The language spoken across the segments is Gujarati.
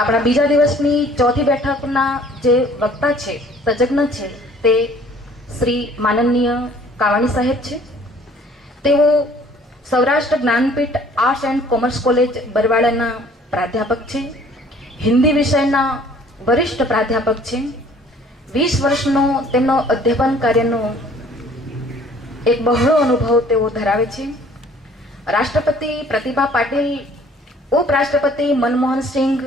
આપણા બીજા દિવસની ચોથી બેઠકના જે વક્તા છે, તજજ્ઞ છે, તે શ્રી માનનીય કાવાણી સાહેબ છે. તેઓ Saurashtra Gyanpeeth arts and commerce college બરવાડાના પ્રાધ્યાપક છે. હિન્દી વિષયના વરિષ્ઠ પ્રાધ્યાપક છે. 20 વર્ષનો તેમનો અધ્યાપન કાર્યનો એક બહોળો અનુભવ તેઓ ધરાવે છે. રાષ્ટ્રપતિ પ્રતિભા પાટીલ, ઉપરાષ્ટ્રપતિ મનમોહન સિંઘ,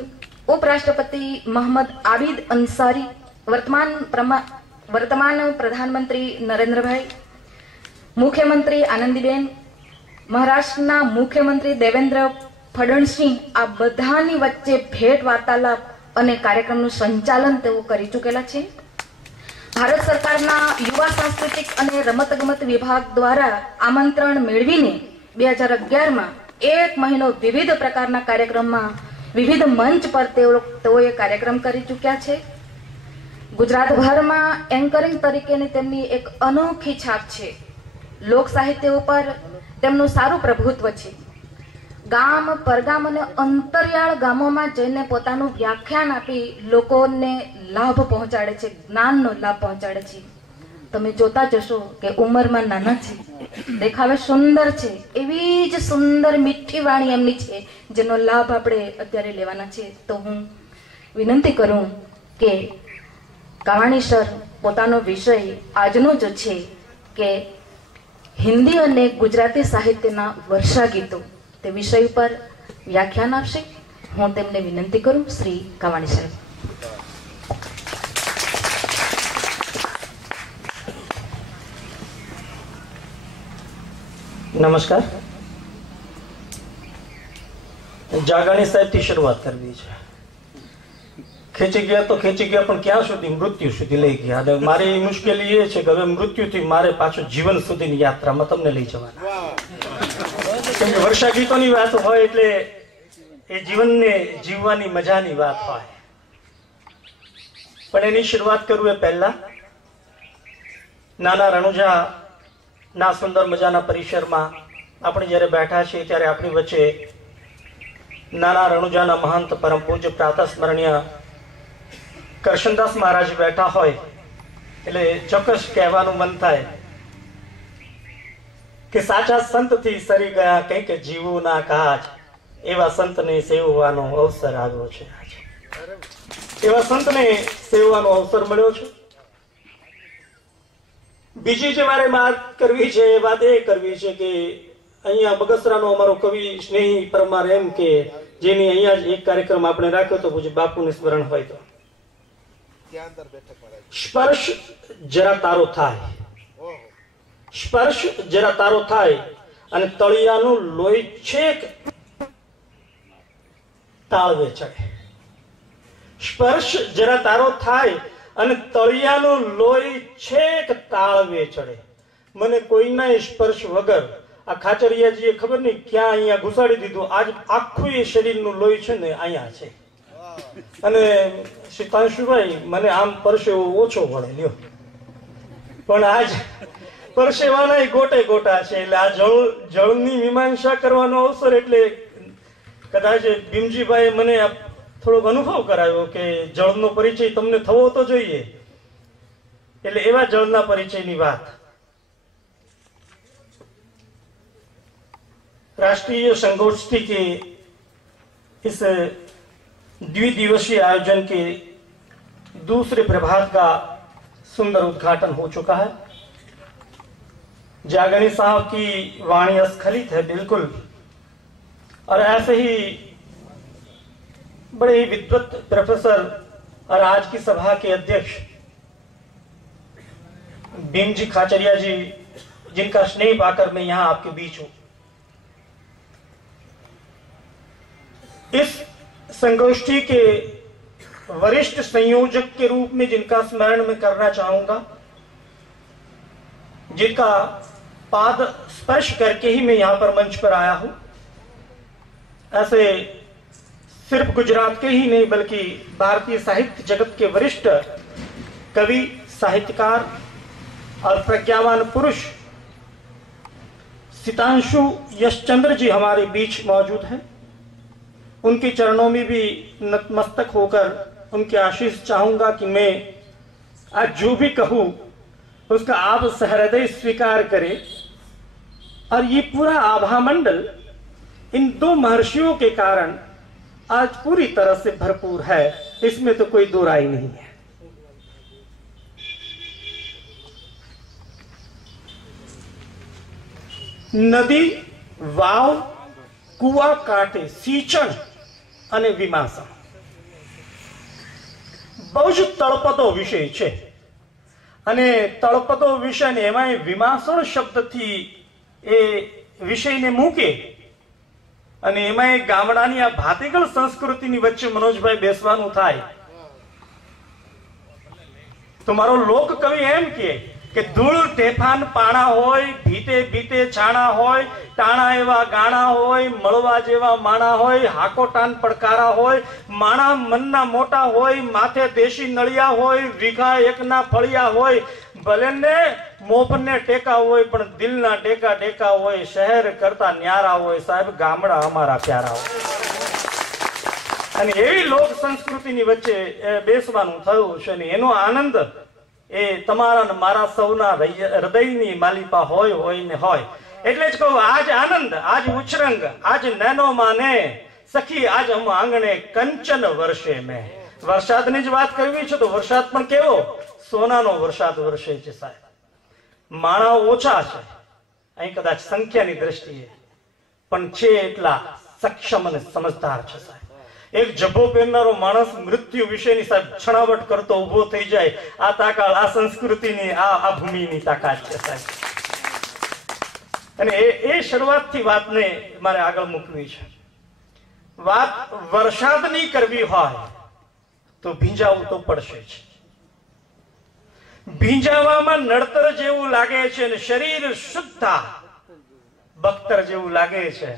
ઉપરાષ્ટ્રપતિ મોહમ્મદ આબિદ અંસારી, વર્તમાન પ્રધાનમંત્રી નરેન્દ્રભાઈ, મુખ્યમંત્રી આનંદીબેન, મહારાષ્ટ્રના મુખ્યમંત્રી દેવેન્દ્ર ફડણવીસ, આ બધાની વચ્ચે ભેટ વાર્તાલાપ અને કાર્યક્રમનું સંચાલન તેઓ કરી ચૂકેલા છે. ભારત સરકારના યુવા સાંસ્કૃતિક અને રમતગમત વિભાગ દ્વારા આમંત્રણ મેળવીને 2011માં 1 મહિનો વિવિધ પ્રકારના કાર્યક્રમમાં વિવિધ મંચ પર તેઓએ કાર્યક્રમ કરી ચૂક્યા છે. ગુજરાતભરમાં એન્કરિંગ તરીકેની તેમની એક અનોખી છાપ છે. લોક સાહિત્ય ઉપર તેમનું સારું પ્રભુત્વ છે. ગામ, પરગામ અને અંતરિયાળ ગામોમાં જઈને પોતાનું વ્યાખ્યાન આપી લોકોને લાભ પહોંચાડે છે, જ્ઞાનનો લાભ પહોંચાડે છે. તમે જોતા જશો કે ઉંમરમાં નાના છે, દેખાવે સુંદર છે, એવી જ સુંદર મીઠી વાણી એમની છે, જેનો લાભ આપણે અત્યારે લેવાના છે. તો હું વિનંતી કરું કે કાવાણી સર પોતાનો વિષય આજનો જ છે કે હિન્દી અને ગુજરાતી સાહિત્યના વર્ષા ગીતો, તે વિષય ઉપર વ્યાખ્યાન આપશે. હું તેમને વિનંતી કરું, શ્રી કાવાણી સાહેબ. નમસ્કાર. જાગાણી સાહેબ થી શરૂઆત કરવી છે. ખેંચી ગયા તો ખેંચી ગયા, પણ ક્યાં સુધી? મૃત્યુ સુધી લઈ ગયા. અને મારી મુશ્કેલી એ છે કે હવે મૃત્યુથી મારે પાછું જીવન સુધીની યાત્રામાં તમને લઈ જવાના. કેમ કે વર્ષા ગીતોની વાત હોય એટલે એ જીવનને જીવવાની મજાની વાત હોય. પણ એની શરૂઆત કરું એ પહેલા નાના રણુજા ના સુંદર મજાના પરિસરમાં આપણે જ્યારે બેઠા છીએ ત્યારે આપણી વચ્ચે નાના રણુજાના મહંત પરમ પૂજ્ય પ્રાતઃ સ્મરણીય કરશનદાસ મહારાજ બેઠા હોય એટલે ચોક્કસ કહેવાનું મન થાય કે સાચા સંતથી સરી ગયા કંઈક જીવું ના કાજ, એવા સંતને સેવવાનો અવસર આવ્યો છે. એવા સંતને સેવવાનો અવસર મળ્યો છે. બીજી જે મારે વાત કરવી છે એ વાત એ કરવી છે કે અહીંયા બગસરાનો અમારો કવિ સ્નેહી પરમાર એમ કે જેની અહીંયા જ એક કાર્યક્રમ આપણે રાખ્યો તો પૂજ્ય બાપુને સ્મરણ હોય તો સ્પર્શ જરા તારો થાય, સ્પર્શ જરા તારો થાય અને તળિયાનું લોહી છેક તાળવે ચડે. સ્પર્શ જરા તારો થાય અને તળિયાનું લોહી છેક તાળવે ચડે. મને કોઈના સ્પર્શ વગર આ ખાચરિયાજીએ ખબર નહીં ક્યાં અહીંયા ઘુસાડી દીધું. આજ આખું એ શરીરનું લોહી છે ને અહીંયા છે. અને સીતાંશુભાઈ મને આમ પરસેવો ઓછો વળે લ્યો, પણ આજ પરસેવાના ગોટે ગોટા છે. એટલે આ જળની મીમાંસા કરવાનો અવસર એટલે કદાચ ભીમજીભાઈ મને થોડોક અનુભવ કરાવ્યો કે જળનો પરિચય તમને થવો તો જોઈએ. એટલે એવા જળના પરિચયની વાત. राष्ट्रीय संगोष्ठी के इस द्विदिवसीय आयोजन के दूसरे प्रभात का सुंदर उद्घाटन हो चुका है. जागणी साहब की वाणी अस्खलित है बिल्कुल, और ऐसे ही बड़े ही विद्वत प्रोफेसर और आज की सभा के अध्यक्ष भीमजी खाचरिया जी, जिनका स्नेह पाकर मैं यहाँ आपके बीच हूं. इस संगोष्ठी के वरिष्ठ संयोजक के रूप में जिनका स्मरण मैं करना चाहूंगा, जिनका पाद स्पर्श करके ही मैं यहां पर मंच पर आया हूं, ऐसे सिर्फ गुजरात के ही नहीं बल्कि भारतीय साहित्य जगत के वरिष्ठ कवि, साहित्यकार और प्रज्ञावान पुरुष सितांशु यशचंद्र जी हमारे बीच मौजूद हैं. उनके चरणों में भी नतमस्तक होकर उनके आशीष चाहूंगा कि मैं आज जो भी कहूं उसका आप सहृदय स्वीकार करें। और ये पूरा आभा मंडल इन दो महर्षियों के कारण आज पूरी तरह से भरपूर है, इसमें तो कोई दो राय नहीं है। नदी, वाव, કુવા કાંઠે સિંચણ અને વિમાસણ બહુ જ તળપદો વિષય છે અને તળપદો વિષય ને એમાંય વિમાસણ શબ્દથી એ વિષયને મૂકે અને એમાંય ગામડાની આ ભાતીગળ સંસ્કૃતિની વચ્ચે મનોજભાઈ બેસવાનું થાય તો મારો લોક કવિ એમ કે ધૂળ ટેફાન પાણા હોય, ભીતે ભીતે છાણા હોય, ટાણા એવા ગાણા હોય, મળવા જેવા માણા હોય, હાકોટાન પડકારા હોય, માણા મનના મોટા હોય, માથે દેશી નળિયા હોય, વીઘા એકના ફળિયા હોય, ભલે ને મોભને ટેકા હોય પણ દિલના ટેકા ટેકા હોય, શહેર કરતા ન્યારા હોય, સાહેબ ગામડા અમારા પ્યારા હોય। અને એવી લોક સંસ્કૃતિની વચ્ચે બેસવાનું થયું છે અને એનો આનંદ એ તમારા ને મારા સૌના હૃદયની માલિપા હોય ને હોય। એટલે જ કહું આજ આનંદ, આજ ઉછરંગ, આજ નैनो માને સખી, આજ હમ આંગણે કંચન વર્ષે મેં। વરસાદની જ વાત કરવી છે તો વરસાદ પણ કેવો સોનાનો વરસાદ વરસે છે સાહેબ। માણા ઓછા છે અહીં કદાચ સંખ્યાની દ્રષ્ટિએ, પણ છે એટલા સક્ષમ અને સમજદાર છે સાહેબ। એક જબ્બો પહેરનારો માણસ મૃત્યુ વિશેની સાહેબ છણાવટ કરતો ઉભો થઈ જાય, આ તાકાત આ સંસ્કૃતિની આ ભૂમિની તાકાત છે સાહેબ। અને એ શરૂઆતથી વાતને મારે આગળ મૂકવી છે। વાત વરસાદની કરવી હોય તો ભીંજાવું તો પડશે જ। ભીંજાવામાં નડતર જેવું લાગે છે અને શરીર શુદ્ધા બખ્તર જેવું લાગે છે।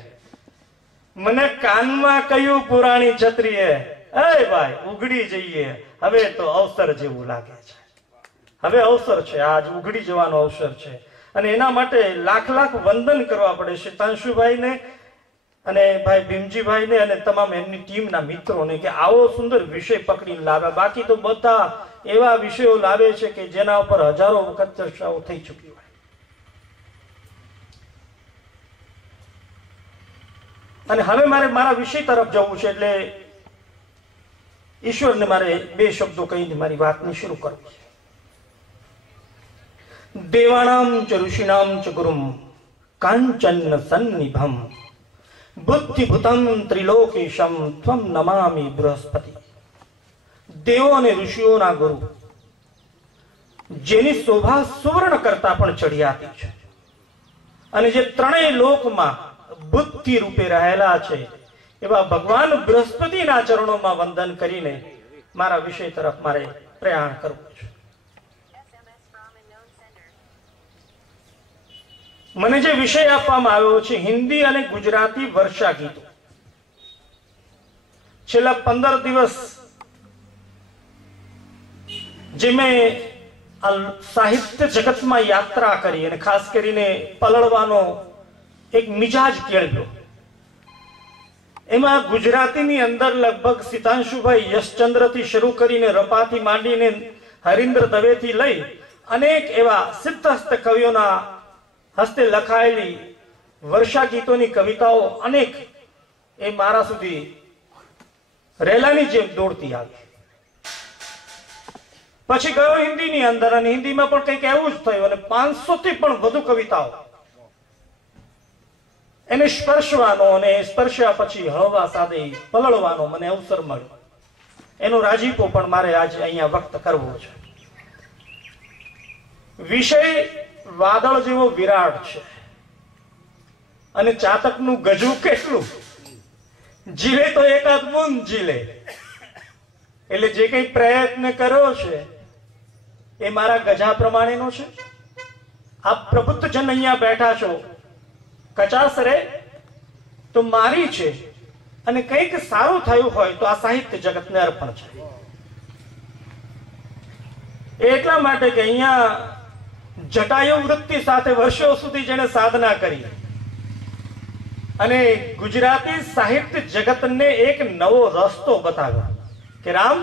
મને કાનમાં કયું પુરાણી છત્રીએ, એ ભાઈ ઉઘડી જઈએ, હવે તો અવસર જેવું લાગે છે। હવે અવસર છે, આજ ઉઘડી જવાનો અવસર છે અને એના માટે લાખ લાખ વંદન કરવા પડે શીતાંશુભાઈને અને ભાઈ ભીમજીભાઈને અને તમામ એમની ટીમના મિત્રોને કે આવો સુંદર વિષય પકડીને લાવ્યા। બાકી તો બધા એવા વિષયો લાવે છે કે જેના ઉપર હજારો વખત ચર્ચાઓ થઈ ચૂકી હોય। અને હવે મારે મારા વિષય તરફ જવું છે એટલે ઈશ્વરને મારે બે શબ્દો કહીને મારી વાતને શરૂ કરવી છે। દેવાણામ ચ ઋષિણામ ચ ગુરુમ કાંચન સન્નિભમ બુદ્ધિભૂતમ ત્રિલોકેશમ ત્વમ નમામિ બૃહસ્પતિ। દેવો અને ઋષિઓના ગુરુ જેની શોભા સુવર્ણ કરતા પણ ચડિયાતી છે અને જે ત્રણેય લોકમાં બુદ્ધિ રૂપે રહેલા છે એવા ભગવાન બૃહસ્પતિના ચરણોમાં વંદન કરીને મારા વિષય તરફ મારે પ્રયાણ કરવું છે। મને જે વિષય આપવામાં આવ્યો છે હિન્દી અને ગુજરાતી વર્ષા ગીતો। છેલ્લા 15 દિવસ જે મેં સાહિત્ય જગતમાં યાત્રા કરી અને ખાસ કરીને પલળવાનો એક મિજાજ કેળવ્યો, એમાં ગુજરાતીની અંદર લગભગ સિતાંશુભાઈ યશચંદ્રથી શરૂ કરીને રપાથી માંડીને હરીન્દ્ર દવેથી લઈ અનેક એવા સિદ્ધહસ્ત કવિઓના હસ્તે લખાયેલી વર્ષા ગીતોની કવિતાઓ અનેક એ મારા સુધી રેલાની જેમ દોડતી આવી। પછી ગયો હિન્દીની અંદર અને હિન્દીમાં પણ કંઈક એવું જ થયું અને 500થી પણ વધુ કવિતાઓ એને સ્પર્શવાનો અને સ્પર્શ્યા પછી હળવા સાદે પલળવાનો મને અવસર મળ્યો। એનો રાજીપો પણ મારે આજે અહીંયા વ્યક્ત કરવો છે। વિષય વાદળ જેવો વિરાટ છે અને ચાતકનું ગજુ કેટલું જીલે તો એકાદ બૂંદ જીલે। એટલે જે કંઈ પ્રયત્ન કર્યો છે એ મારા ગજા પ્રમાણેનો છે। આપ પ્રબુદ્ધ જન અહીંયા બેઠા છો, કચાસ રે તો મારી છે અને કંઈક સારું થયું હોય તો આ સાહિત્ય જગતને અર્પણ છે। એટલા માટે કે અહીંયા જટાયુ વૃત્તિ સાથે વર્ષો સુધી જેને સાધના કરી અને ગુજરાતી સાહિત્ય જગતને એક નવો રસ્તો બતાવ્યો કે રામ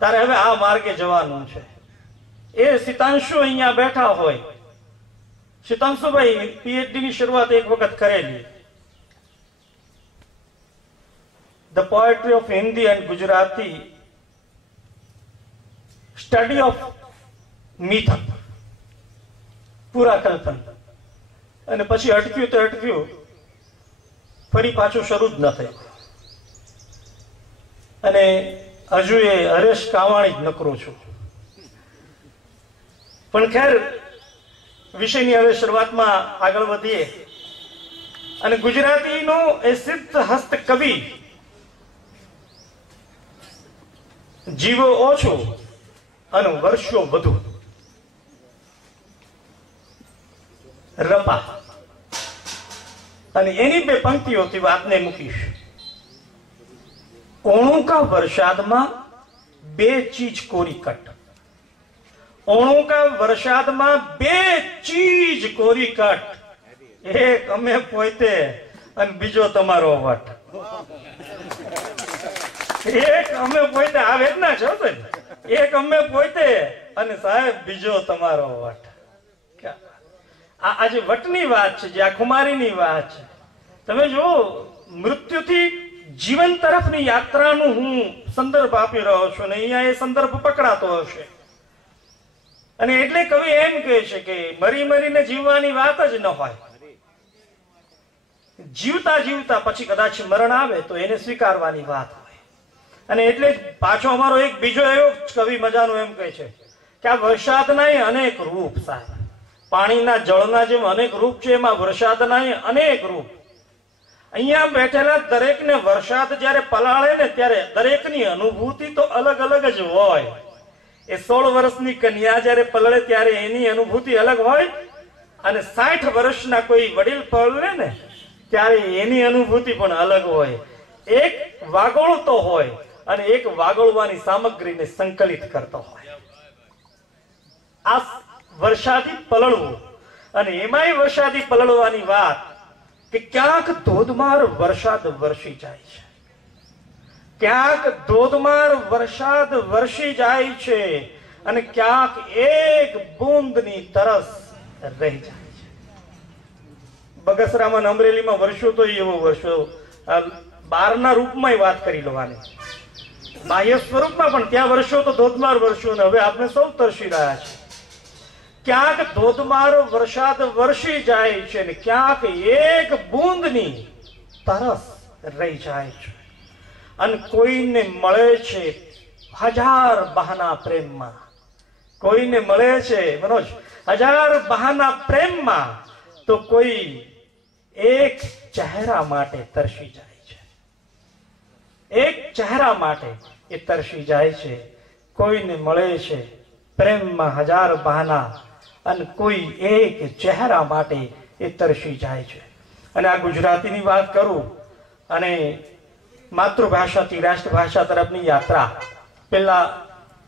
તારે હવે આ માર્ગે જવાનું છે. એ સિતાંશુ અહીંયા બેઠા હોય, સિતાંશુભાઈ પીએચડી ની શરૂઆત એક વખત કરેલી. The poetry of Hindi and Gujarati study of મિથક, પૂરા કલ્પન. અને પછી અટક્યું તો અટક્યું, ફરી પાછું શરૂ જ ન થયું. અને હજુ એ હરેશ કાવાણી જ નકરું છું. પણ ખેર, વિષયની હવે શરૂઆતમાં આગળ વધીએ. અને ગુજરાતીનો એ સિદ્ધ હસ્ત કવિ જીવો ઓછો અને વર્ષો વધુ, રપા. અને એની બે પંક્તિઓથી વાતને મૂકીશ. ઓણુકા વરસાદમાં બે ચીજ કોરી કટ. ઓણુકા વરસાદમાં બે ચીજ કોરી કટ. એક અમે પોતે અને બીજો તમારો વટ. એક અમે પોતે આ વેદના છો ને, એક અમે પોતે અને સાહેબ બીજો તમારો વટ. આજે વટની વાત છે, જે આ ખુમારીની વાત છે. તમે જો મૃત્યુથી જીવન તરફની યાત્રાનું હું સંદર્ભ આપી રહ્યો છું ને અહીંયા એ સંદર્ભ પકડાતો હશે. અને એટલે કવિ એમ કહે છે કે મરી મરીને જીવવાની વાત જ ન હોય, જીવતા જીવતા પછી કદાચ મરણ આવે તો એને સ્વીકારવાની વાત હોય. અને એટલે પાછો અમારો એક બીજો એવો કવિ મજાનો એમ કહે છે કે આ વરસાદના અનેક રૂપ સાહેબ, પાણીના જળના જેમ અનેક રૂપ છે, એમાં વરસાદના અનેક રૂપ. અહીંયા બેઠેલા દરેકને વરસાદ જ્યારે પલાળે ને ત્યારે દરેકની અનુભૂતિ તો અલગ અલગ જ હોય. એ 16 વર્ષની કન્યા જ્યારે પલળે ત્યારે એની અનુભૂતિ અલગ હોય, અને 60 વર્ષના કોઈ વડીલ પલળે ને ત્યારે એની અનુભૂતિ પણ અલગ હોય. એક વાગોળતો હોય અને એક વાગોળવાની સામગ્રીને સંકલિત કરતો હોય. આ વરસાદી પલળવું, અને એમાંય વરસાદી પલળવાની વાત કે ક્યાંક ધોધમાર વરસાદ વરસી જાય છે, ક્યાંક ધોધમાર વરસાદ વરસી જાય છે, અને ક્યાંક એક બૂંદની તરસ રહી જાય છે. બગસરામાં અમરેલીમાં વર્ષો તો એવો વર્ષો, બહારના રૂપમાં વાત કરી લેવાની, બાહ્ય સ્વરૂપમાં પણ ત્યાં વર્ષો તો ધોધમાર વર્ષો, ને હવે આપણે સૌ તરસી રહ્યા છે. ક્યાંક ધોધમાર વરસાદ વરસી જાય છે ને ક્યાંક એક બૂંદની તરસ રહી જાય છે. અને કોઈને મળે છે 1000 બહાના પ્રેમમાં, કોઈને મળે છે મનોજ 1000 બહાના પ્રેમમાં, તો કોઈ એક ચહેરા માટે તરસી જાય છે. એક ચહેરા માટે એ તરસી જાય છે. કોઈને મળે છે પ્રેમમાં 1000 બહાના, અને કોઈ એક ચહેરા માટે એ તરસી જાય છે. અને આ ગુજરાતીની વાત કરું અને માતૃભાષાથી રાષ્ટ્રભાષા તરફની યાત્રા પહેલા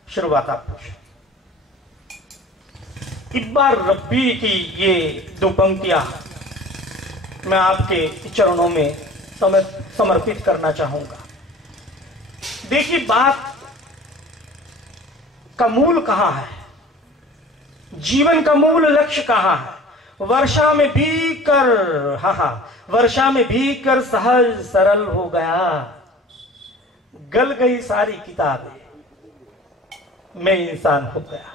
शुरुआत आपको इब्बार रब्बी की ये 2 पंक्तियां मैं आपके चरणों में समर्पित करना चाहूंगा. देखिए, बात का मूल कहां है, जीवन का मूल लक्ष्य कहां है. वर्षा में भीगकर, वर्षा में भीगकर सहज सरल हो गया, गल गई सारी किताबें, मैं इंसान हो गया.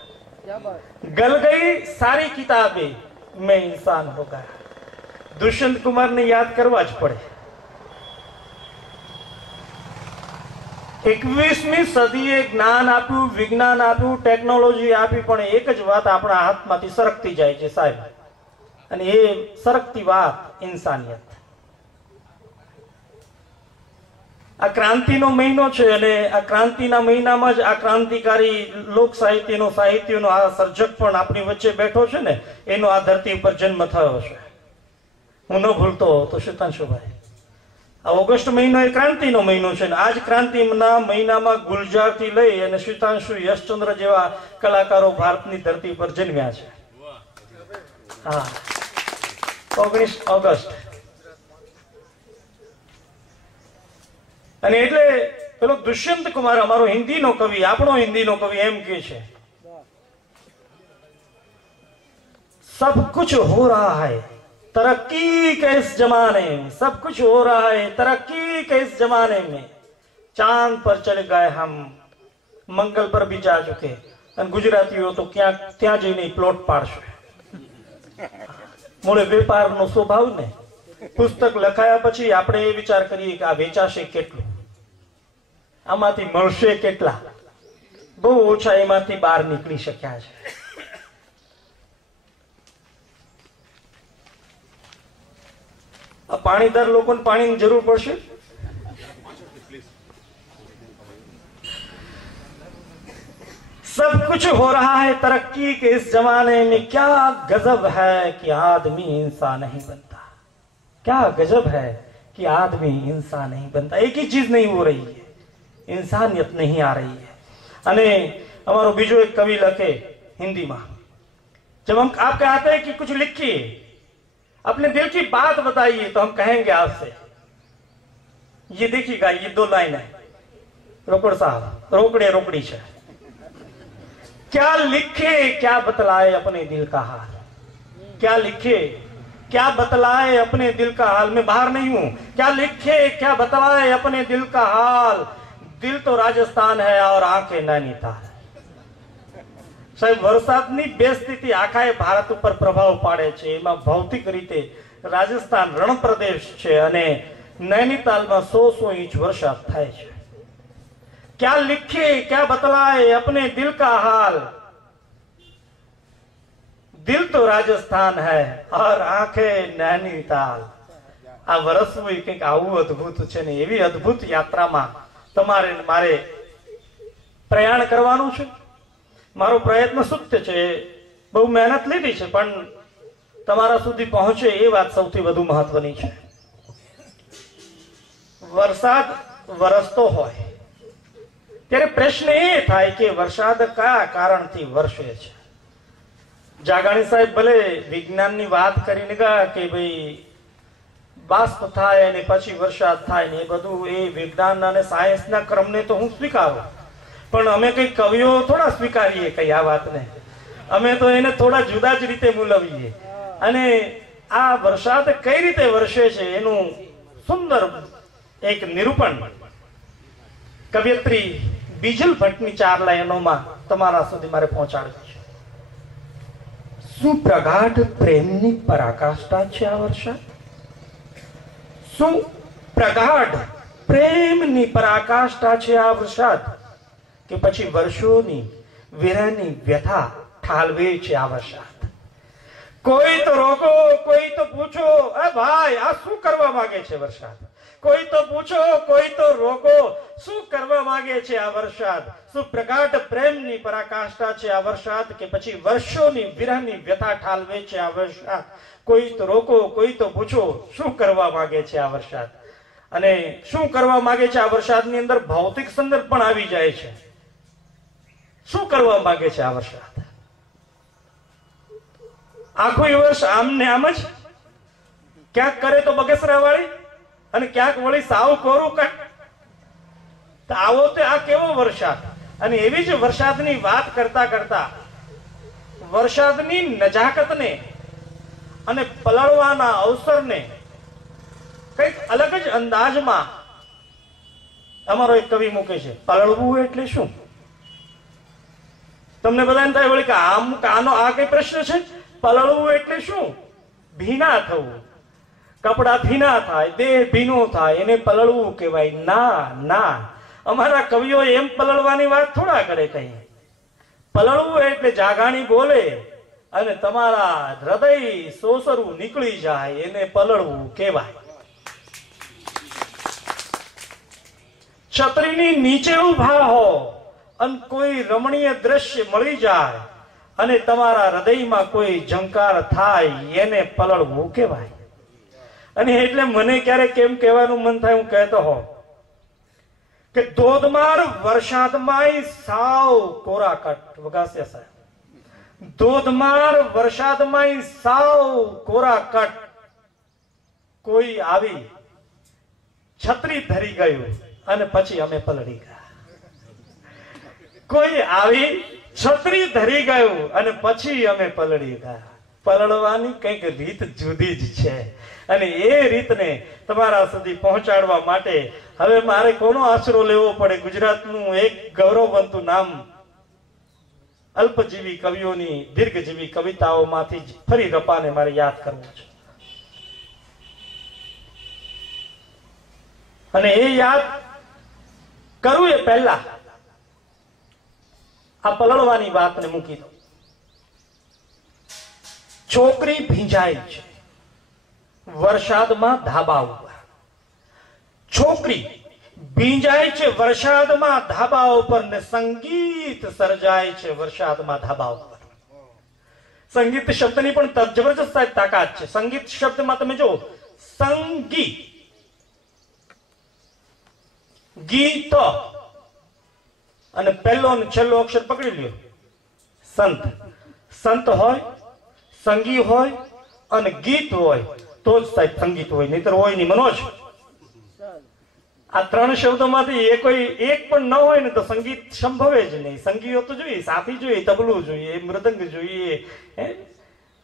गल गई सारी किताबें, मैं इंसान हो गया. दुष्यंत कुमार ने याद करवा ज पड़े. 21મી સદીએ જ્ઞાન આપ્યું, વિજ્ઞાન આપ્યું, ટેકનોલોજી આપી, પણ એક જ વાત આપણા હાથમાંથી સરકતી જાય છે સાહેબ, અને એ સરકતી વાત ઇન્સાનિયત. આ ક્રાંતિનો મહિનો છે, અને આ ક્રાંતિના મહિનામાં જ આ ક્રાંતિકારી લોક સાહિત્યનો આ સર્જક પણ આપણી વચ્ચે બેઠો છે ને, એનો આ ધરતી ઉપર જન્મ થયો છે. હું ન ભૂલતો તો શીતાંશુભાઈ, આ ઓગસ્ટ મહિનો એ ક્રાંતિનો મહિનો છે, ને આ જ ક્રાંતિના મહિનામાં ગુલજારથી લઈ અને શીતાંશુ, યશચંદ્ર જેવા કલાકારો ભારતની ધરતી પર જન્મ્યા છે. હા, 19 ઓગસ્ટ. અને એટલે પેલો દુષ્યંત કુમાર અમારો હિન્દીનો કવિ, આપણો હિન્દીનો કવિ એમ કે છે, सब कुछ हो रहा है तरक्की के इस जमाने में, सब कुछ हो रहा है तरक्की के इस जमाने में, चांद पर चले गए हम, मंगल पर भी जा चुके, અને ગુજરાતીઓ તો ત્યાં જઈને પ્લોટ પાડશે. મૂળે વેપારનો સ્વભાવ ને. પુસ્તક લખાયા પછી આપણે એ વિચાર કરીએ કે આ વેચાશે કેટલું, આમાંથી મળશે કેટલા. બહુ ઓછા એમાંથી બહાર નીકળી શક્યા છે. પાણીદાર લોકોને પાણીની જરૂર પડશે. सब कुछ हो रहा है तरक्की के इस जमाने में, क्या गजब है कि आदमी इंसान नहीं बनता, क्या गजब है कि आदमी इंसान नहीं बनता. एक ही चीज नहीं हो रही है, इंसानियत नहीं आ रही है. અને हमारो बीजो एक कवि लखे हिंदी में, जब हम आप कहते हैं कि कुछ लिखिए, अपने दिल की बात बताइए, तो हम कहेंगे आपसे, ये देखिएगा ये 2 लाइन है, रोकड़ साहब रोकड़े रोकड़ी है, क्या लिखे क्या बतलाए अपने दिल का हाल, क्या लिखे क्या बतलाए अपने दिल का हाल. मैं बाहर नहीं हूं. क्या लिखे क्या बतलाए अपने दिल का हाल, दिल तो राजस्थान है और आंखें नैनीताल. સાહેબ, વરસાદની બે સ્થિતિ આખાએ ભારત ઉપર પ્રભાવ પાડે છે. એમાં ભૌતિક રીતે રાજસ્થાન રણ પ્રદેશ છે અને નૈનીતાલમાં 100 ઇંચ વરસાદ થાય છે. क्या लिखे क्या बतलाए अपने दिल का हाल, दिल तो રાજસ્થાન है और आंखें नैनीताल. આ વરસવું કંઈક આવું અદભુત છે ને. એવી અદભુત યાત્રામાં તમારે મારે પ્રયાણ કરવાનું છે. મારો પ્રયત્ન સત્ય છે, બહુ મહેનત લીધી છે, પણ તમારા સુધી પહોંચે એ વાત સૌથી વધુ મહત્વની છે. વરસાદ વરસતો હોય ત્યારે પ્રશ્ન એ થાય કે વરસાદ કયા કારણથી વરસે છે. જાગાણી સાહેબ ભલે વિજ્ઞાનની વાત કરીને ગયા કે ભાઈ બાષ્પ થાય અને પછી વરસાદ થાય ને, એ બધું એ વિજ્ઞાન અને સાયન્સના ક્રમને તો હું સ્વીકારું, પણ અમે કઈ કવિઓ થોડા સ્વીકારીએ કઈ આ વાતને. અમે તો એને થોડા જુદા જ રીતે મૂલવીએ. અને આ વરસાદ કઈ રીતે વરસે છે એનું સુંદર એક નિરૂપણ કવિયત્રી બીજલ ભટ્ટની 4 લાઈનોમાં તમારા સુધી મારે પહોંચાડવું છે. શું પ્રગાઢ પ્રેમની પરાકાષ્ઠા છે આ વરસાદ, શું પ્રગાઢ પ્રેમની પરાકાષ્ઠા છે આ વરસાદ, કે પછી વર્ષોની વિરહની વ્યથા ઠાલવે છે આ વરસાદ. કોઈ તો રોકો કોઈ તો પૂછો, એ ભાઈ આ શું કરવા માંગે છે વરસાદ. કોઈ તો પૂછો કોઈ તો રોકો, શું કરવા માંગે છે આ વરસાદ. શું પ્રગાઢ પ્રેમની પરાકાષ્ઠા છે આ વરસાદ, કે પછી વર્ષોની વિરહની વ્યથા ઠાલવે છે આ વરસાદ. કોઈ તો રોકો કોઈ તો પૂછો, શું કરવા માંગે છે આ વરસાદ. અને શું કરવા માંગે છે આ વરસાદની અંદર ભૌતિક સંદર્ભ પણ આવી જાય છે. શું કરવા માંગે છે આ વરસાદ. આખું વર્ષ આમ ને આમ જ, ક્યાંક કરે તો બગસરા વાળી અને ક્યાંક વળી સાવ કોરું કાંક. તો આવો તે આ કેવો વરસાદ. અને એવી જ વરસાદની વાત કરતા કરતા વરસાદની નજાકતને અને પલળવાના અવસરને કંઈક અલગ જ અંદાજમાં અમારો એક કવિ મૂકે છે. પલળવું એટલે શું? તમને બધાને થાય વળી કે આનો આ કઈ પ્રશ્ન છે. પલળવું એટલે શું? ભીના થવું, કપડા ભીના થાય, દેહ ભીનો થાય, એને પલળવું કહેવાય. ના ના, અમારા કવિઓ એમ પલળવાની વાત થોડા કરે. કઈ પલળવું એટલે જાગાણી બોલે અને તમારા હૃદય સોસરવું નીકળી જાય, એને પલળવું કહેવાય. છત્રીની નીચે ઉભા હો અને કોઈ રમણીય દ્રશ્ય મળી જાય અને તમારા હૃદયમાં કોઈ ઝંકાર થાય, એને પલળવું કહેવાય. અને એટલે મને ક્યારેક કેમ કહેવાનું મન થાય, હું કહેતો હોઉં કે ધોધમાર વરસાદમાં સાવ કોરા કટ વગાસ્યા સાહેબ. ધોધમાર વરસાદમાં સાવ કોરા કટ કોઈ આવી છત્રી ધરી ગયું અને પછી અમે પલળી ગયા. કોઈ આવી છત્રી ધરી ગયું અને પછી અમે પલળી ગયા. પલળવાની કંઈક રીત જુદી જ છે અને એ રીતને તમારા સુધી પહોંચાડવા માટે હવે મારે કોનો આશરો લેવો પડે? ગુજરાતનું એક ગૌરવવંતું નામ અલ્પજીવી કવિઓની દીર્ઘજીવી કવિતાઓમાંથી જ ફરી રપાને મારે યાદ કરવું છે. અને એ યાદ કરવું એ પહેલા આ પલળવાની વાતને મૂકી દો. છોકરી ભીંજાય છે વરસાદમાં ધાબા ઉપર. છોકરી ભીંજાય છે વરસાદમાં ધાબા ઉપર ને સંગીત સર્જાય છે વરસાદમાં ધાબા ઉપર. સંગીત શબ્દની પણ જબરજસ્ત તાકાત છે. સંગીત શબ્દમાં તમે જો સંગી ગીત અને પહેલો અને છેલ્લો અક્ષર પકડી લ્યો. સંત. સંત હોય, સંગી હોય અને ગીત હોય તો જ સાહેબ સંગીત હોય, નહીતર હોય નહીં. મનોજ, આ ત્રણ શબ્દોમાંથી એક પણ ન હોય ને તો સંગીત સંભવે જ નહીં. સંગીઓ તો જોઈએ, સાથી જોઈએ, તબલું જોઈએ, મૃદંગ જોઈએ,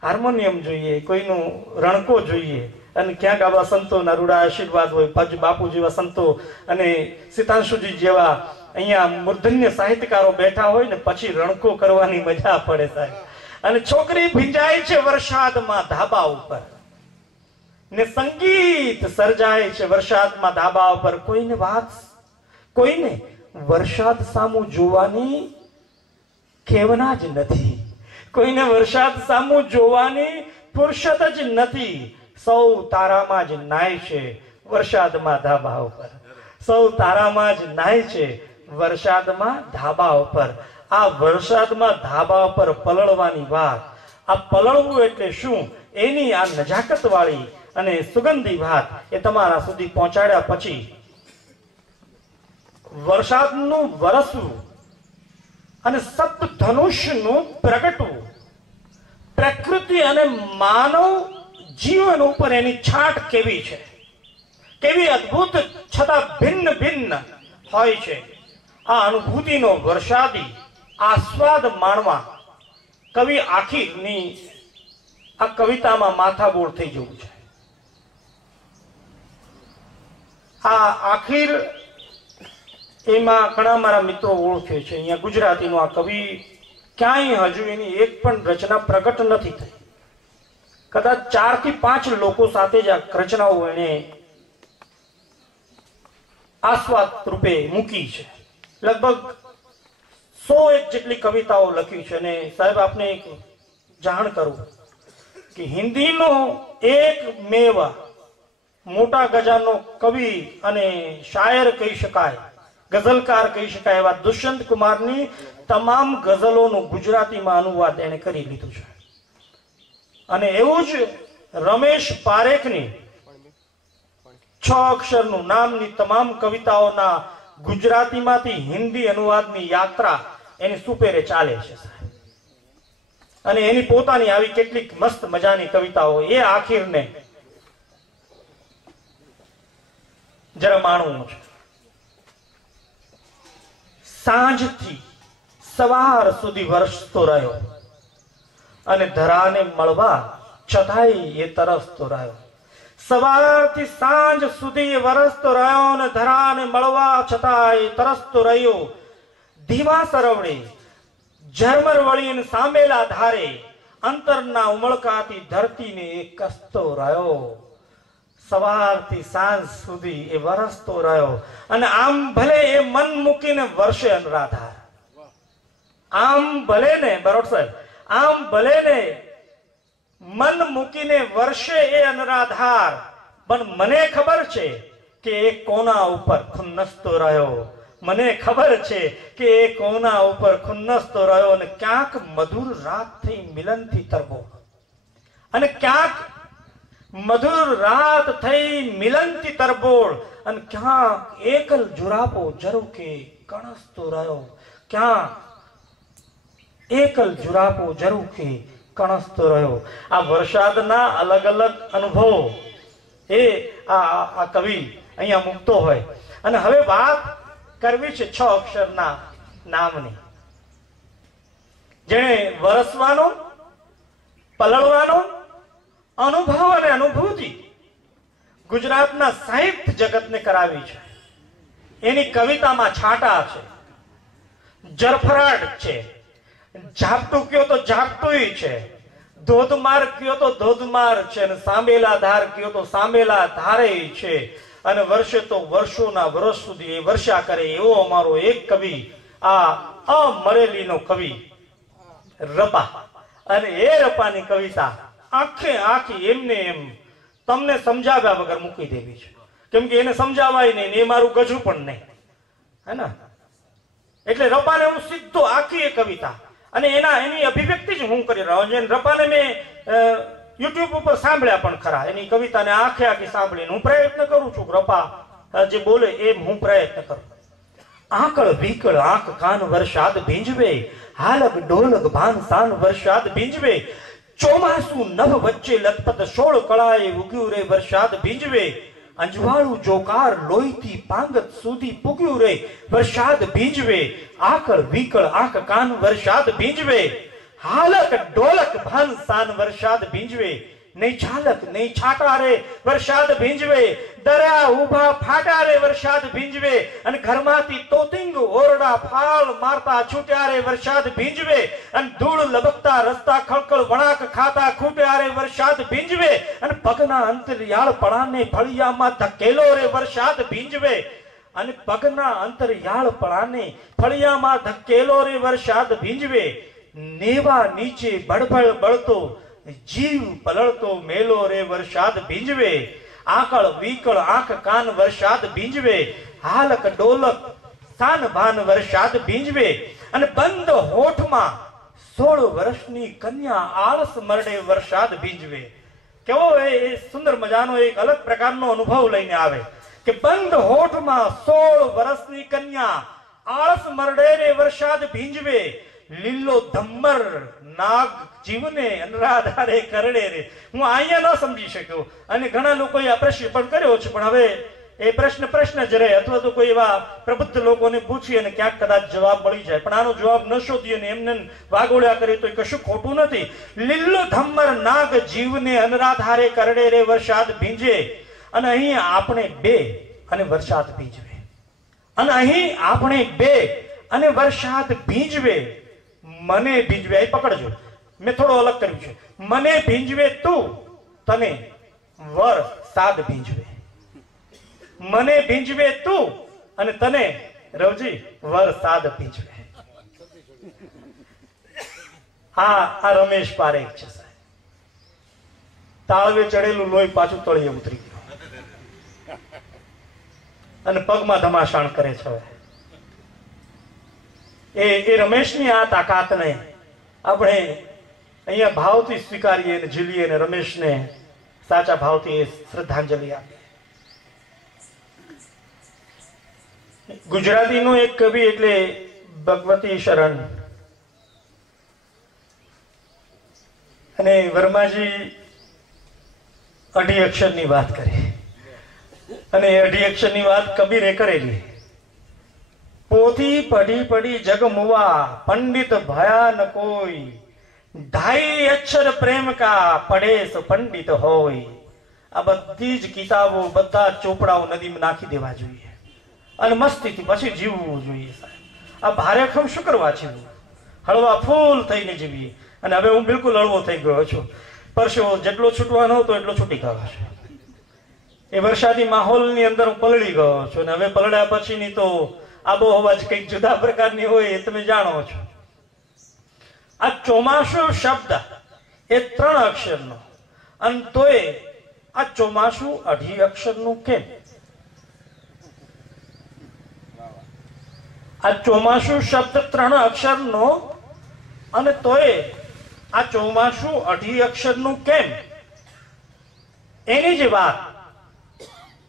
હાર્મોનિયમ જોઈએ, કોઈનું રણકો જોઈએ. અને ક્યાંક આવા સંતોના રૂડા આશીર્વાદ હોય, ભજ બાપુ જેવા સંતો અને સીતાંશુજી જેવા અહીંયા મૂર્ધન્ય સાહિત્યકારો બેઠા હોય ને પછી રણકો કરવાની મજા પડે સાહેબ. અને છોકરી ભીંજાય છે વરસાદમાં ધાબા ઉપર ને સંગીત સર્જાય છે વરસાદમાં ધાબા ઉપર. કોઈને વરસાદ સામું જોવાની ખેવના જ નથી. કોઈને વરસાદ સામું જોવાની ફુરસત જ નથી. સૌ તારામાં જ નાય છે વરસાદમાં ધાબા ઉપર. સૌ તારામાં જ નાય છે વરસાદમાં ધાબા ઉપર. આ વરસાદમાં ધાબા ઉપર પલળવાની વાત, આ પલળવું એટલે શું એની આ નજાકત વાળી અને સુગંધી વાત એ તમારા સુધી પહોંચાડ્યા પછી વરસાદનું વરસવું અને સપ્તધનુષનું પ્રગટવું, પ્રકૃતિ અને માનવ જીવન ઉપર એની છાટ કેવી છે, કેવી અદ્ભુત છતાં ભિન્ન ભિન્ન હોય છે. આ અનુભૂતિનો વરસાદી આસ્વાદ માણવા કવિ આખીરની આ કવિતામાં માથાબોળ થઈ જવું છે. આ આખીર એમાં ઘણા મારા મિત્રો ઓળખે છે. અહીંયા ગુજરાતીનો આ કવિ ક્યાંય હજુ એની એક પણ રચના પ્રગટ નથી થઈ. કદાચ 4 થી 5 લોકો સાથે જ આ રચનાઓ એને આસ્વાદ રૂપે મૂકી છે. લગભગ 101 જેટલી કવિતાઓ લખી છે. અને સાહેબ આપને એક જાણ કરું કે હિન્દીનો એક મેવા મોટા ગજાનો કવિ અને શાયર કહી શકાય, ગઝલકાર કહી શકાય એવા દુષ્યંત કુમારની તમામ ગઝલોનું ગુજરાતીમાં અનુવાદ એને કરી લીધું છે. અને એવું જ રમેશ પારેખની 6 અક્ષરનું નામની તમામ કવિતાઓના ગુજરાતીમાંથી હિન્દી અનુવાદની યાત્રા એની સુપેરે ચાલે છે. અને એની પોતાની આવી કેટલીક મસ્ત મજાની કવિતાઓ એ આખીરને જરા માણવું છે. સાંજથી સવાર સુધી વરસતો રહ્યો અને ધરાને મળવા છતાંય એ તરસતો રહ્યો. સવારથી સાંજ સુધી વરસતો રહ્યો અને ધરાને મળવા છતાંય તરસતો રહ્યો. ધીમા સરવડે ઝરમર વળીને સામેલા ધારે અંતરના ઉમળકાથી ધરતીને એ કસતો રહ્યો. સવારથી સાંજ સુધી એ વરસતો રહ્યો અને આમ ભલે એ મન મૂકીને વર્ષે અનરાધાર. આમ ભલે ને બરોબર સાહેબ, આમ ભલે ને મન મૂકીને વર્ષે એ અનરાધાર, પણ મને ખબર છે કે એ કોના ઉપર ખુન્નસતો રહ્યો. મને ખબર છે કે એ કોના ઉપર ખુન્નસતો રહ્યો અને ક્યાંક મધુર રાત થઈ મિલનથી તરબોળ, અને ક્યાંક મધુર રાત થઈ મિલનથી તરબોળ, અને ક્યાંક એકલ જુરાપો ઝરૂકે કણસતો રહ્યો. ક્યાંક એકલ જુરાપો ઝરૂકે કણસતો રહ્યો. આ વરસાદના અલગ અલગ અનુભવો એ આ કવિ અહીંયા મૂકતો હોય અને હવે વાત કરવી છે 6 અક્ષરના નામની. જેણે વરસવાનો, પલળવાનો અનુભવ અને અનુભૂતિ ગુજરાતના સાહિત્ય જગતને કરાવી છે. એની કવિતામાં છાંટા છે, જરફરાટ છે, ઝાપટું કયો તો ઝાપટું છે, ધોધમાર કયો તો ધોધમાર છે, અને સાંભેલા ધાર કયો તો સાંભેલા ધારે છે. અને વર્ષે તો વર્ષોના વર્ષ સુધી એ વર્ષા કરે એવો અમારો એક કવિ, આ અમરેલીનો કવિ રપા. અને એ રપાની કવિતા આખે આખી એમને એમ તમને સમજાવ્યા વગર મૂકી દેવી છે, કેમ કે એને સમજાવાય નહીં, એ મારું ગજું પણ નહીં, હે ને. એટલે રપાને હું સીધો આખી એ કવિતા અને એની અભિવ્યક્તિ જ હું કરી રહ્યો છું. રપાને મેં યુટ્યુબ ઉપર સાંભળ્યા પણ ખરા, એની કવિતાને આખે આખી સાંભળીને હું પ્રયત્ન કરું છું. રપા જે બોલે એમ હું પ્રયત્ન કરું. આકળ વિકળ આંખ કાન વરસાદ ભીંજવે, હાલક ઢોલક ભાન સાન વરસાદ ભીંજવે, ચોમાસુ નભ વચ્ચે લથપથ સોળ કળાએ ઉગ્યું રે વરસાદ ભીંજવે, અંજવાળું જોકાર લોહીથી પાંગત સુધી પૂગ્યું રે વરસાદ ભીંજવે, આકળ વિકળ આંખ કાન વરસાદ ભીંજવે, હાલક ઢોલક ભાન સાન વરસાદ ભીંજવે, નહીં છાલક નહીં છાટા રે વરસાદ ભીંજવે, દર્યા ઉભા ફાટા રે વરસાદ ભીંજવે, અને ઘરમાંથી તોતિંગ ઓરડા ફાળ મારતા છૂટ્યા રે વરસાદ ભીંજવે, અને ધૂળ લબકતા રસ્તા ખળખળ વણાક ખાતા ખૂટ્યા રે વરસાદ ભીંજવે, અને પગના અંતરિયાળ પણાને ફળિયામાં ધકેલો રે વરસાદ ભીંજવે, અને પગના અંતરિયાળ પણાને ફળિયામાં ધકેલો રે વરસાદ ભીંજવે, નેવા નીચે બળબળ બળતો જીવ પલળતો મેલો રે વરસાદ ભીંજવે, આકળ વિકળ આંખ કાન વરસાદ ભીંજવે, હાલક ડોલક સાન ભાન વરસાદ ભીંજવે, અને બંધ હોઠમાં 16 વર્ષની કન્યા આળસ મરડે વરસાદ ભીંજવે. કેવો એ સુંદર મજાનો એક અલગ પ્રકારનો અનુભવ લઈને આવે કે બંધ હોઠમાં 16 વર્ષની કન્યા આળસ મરડે રે વરસાદ ભીંજવે, લીલો ધમ્મર નાગ જીવને અનરાધારે કરડે રે. હું અહીંયા ન સમજી શક્યો, અને ઘણા લોકોએ આ પ્રશ્ન પણ કર્યો છે, પણ હવે એ પ્રશ્ન જ રહે, અથવા તો કોઈ એવા પ્રબુદ્ધ લોકોને પૂછી અને ક્યાંક કદાચ જવાબ મળી જાય, પણ આનો જવાબ ન શોધીએ ને એમને વાગોળ્યા કરીએ તો કશું ખોટું નથી. લીલો ધમ્મર નાગ જીવને અનરાધારે કરડે રે વરસાદ ભીંજે, અને અહીં આપણે બે અને વરસાદ ભીંજવે, અને અહીં આપણે બે અને વરસાદ ભીંજવે, મને ભીંજવે. એ પકડજો, મેં થોડો અલગ કર્યું છે. મને ભીંજવે તું, તને વરસાદ ભીંજવે. મને ભીંજવે તું અને તને રવજી વરસાદ ભીંજવે. આ રમેશ પારેખ છે સાહેબ. તાળવે ચડેલું લોહી પાછું તળિયે ઉતરી ગયું અને પગમાં ધમાસાણ કરે છે. એ રમેશની આ તાકાતને આપણે અહીંયા ભાવથી સ્વીકારીએ અને ઝીલીએ અને રમેશને સાચા ભાવથી શ્રદ્ધાંજલિ આપીએ. ગુજરાતીનો એક કવિ એટલે ભગવતી શરણ, અને વર્માજી અઢી અક્ષરની વાત કરી, અને અઢી અક્ષરની વાત કબીરે કરેલી. પોથી પઢી પઢી જગ મુવા, પંડિત ભયા ન કોઈ, ઢાઈ અક્ષર પ્રેમ કા પડેસ પંડિત હોય. આ બધી જ કિતાબો, બધા ચોપડાઓ નદીમાં નાખી દેવા જોઈએ અને મસ્તીથી પછી જીવવું જોઈએ સાહેબ. આ ભારેખમ શું કરવા જીવવું? હળવા ફૂલ થઈને જીવીએ. અને હવે હું બિલકુલ હળવો થઈ ગયો છું. પરસેવો જેટલો છૂટવાનો હતો એટલો છૂટી ગયો છે. એ વરસાદી માહોલની અંદર હું પલળી ગયો છું, અને હવે પલળ્યા પછીની તો આબોહવા જ કંઈક જુદા પ્રકારની હોય એ તમે જાણો છો. આ ચોમાસુ શબ્દ એ 3 અક્ષરનો, અને તોય આ ચોમાસુ અઢી અક્ષરનું કેમ? આ ચોમાસુ શબ્દ 3 અક્ષરનો, અને તોય આ ચોમાસુ અઢી અક્ષરનું કેમ? એની જે વાત,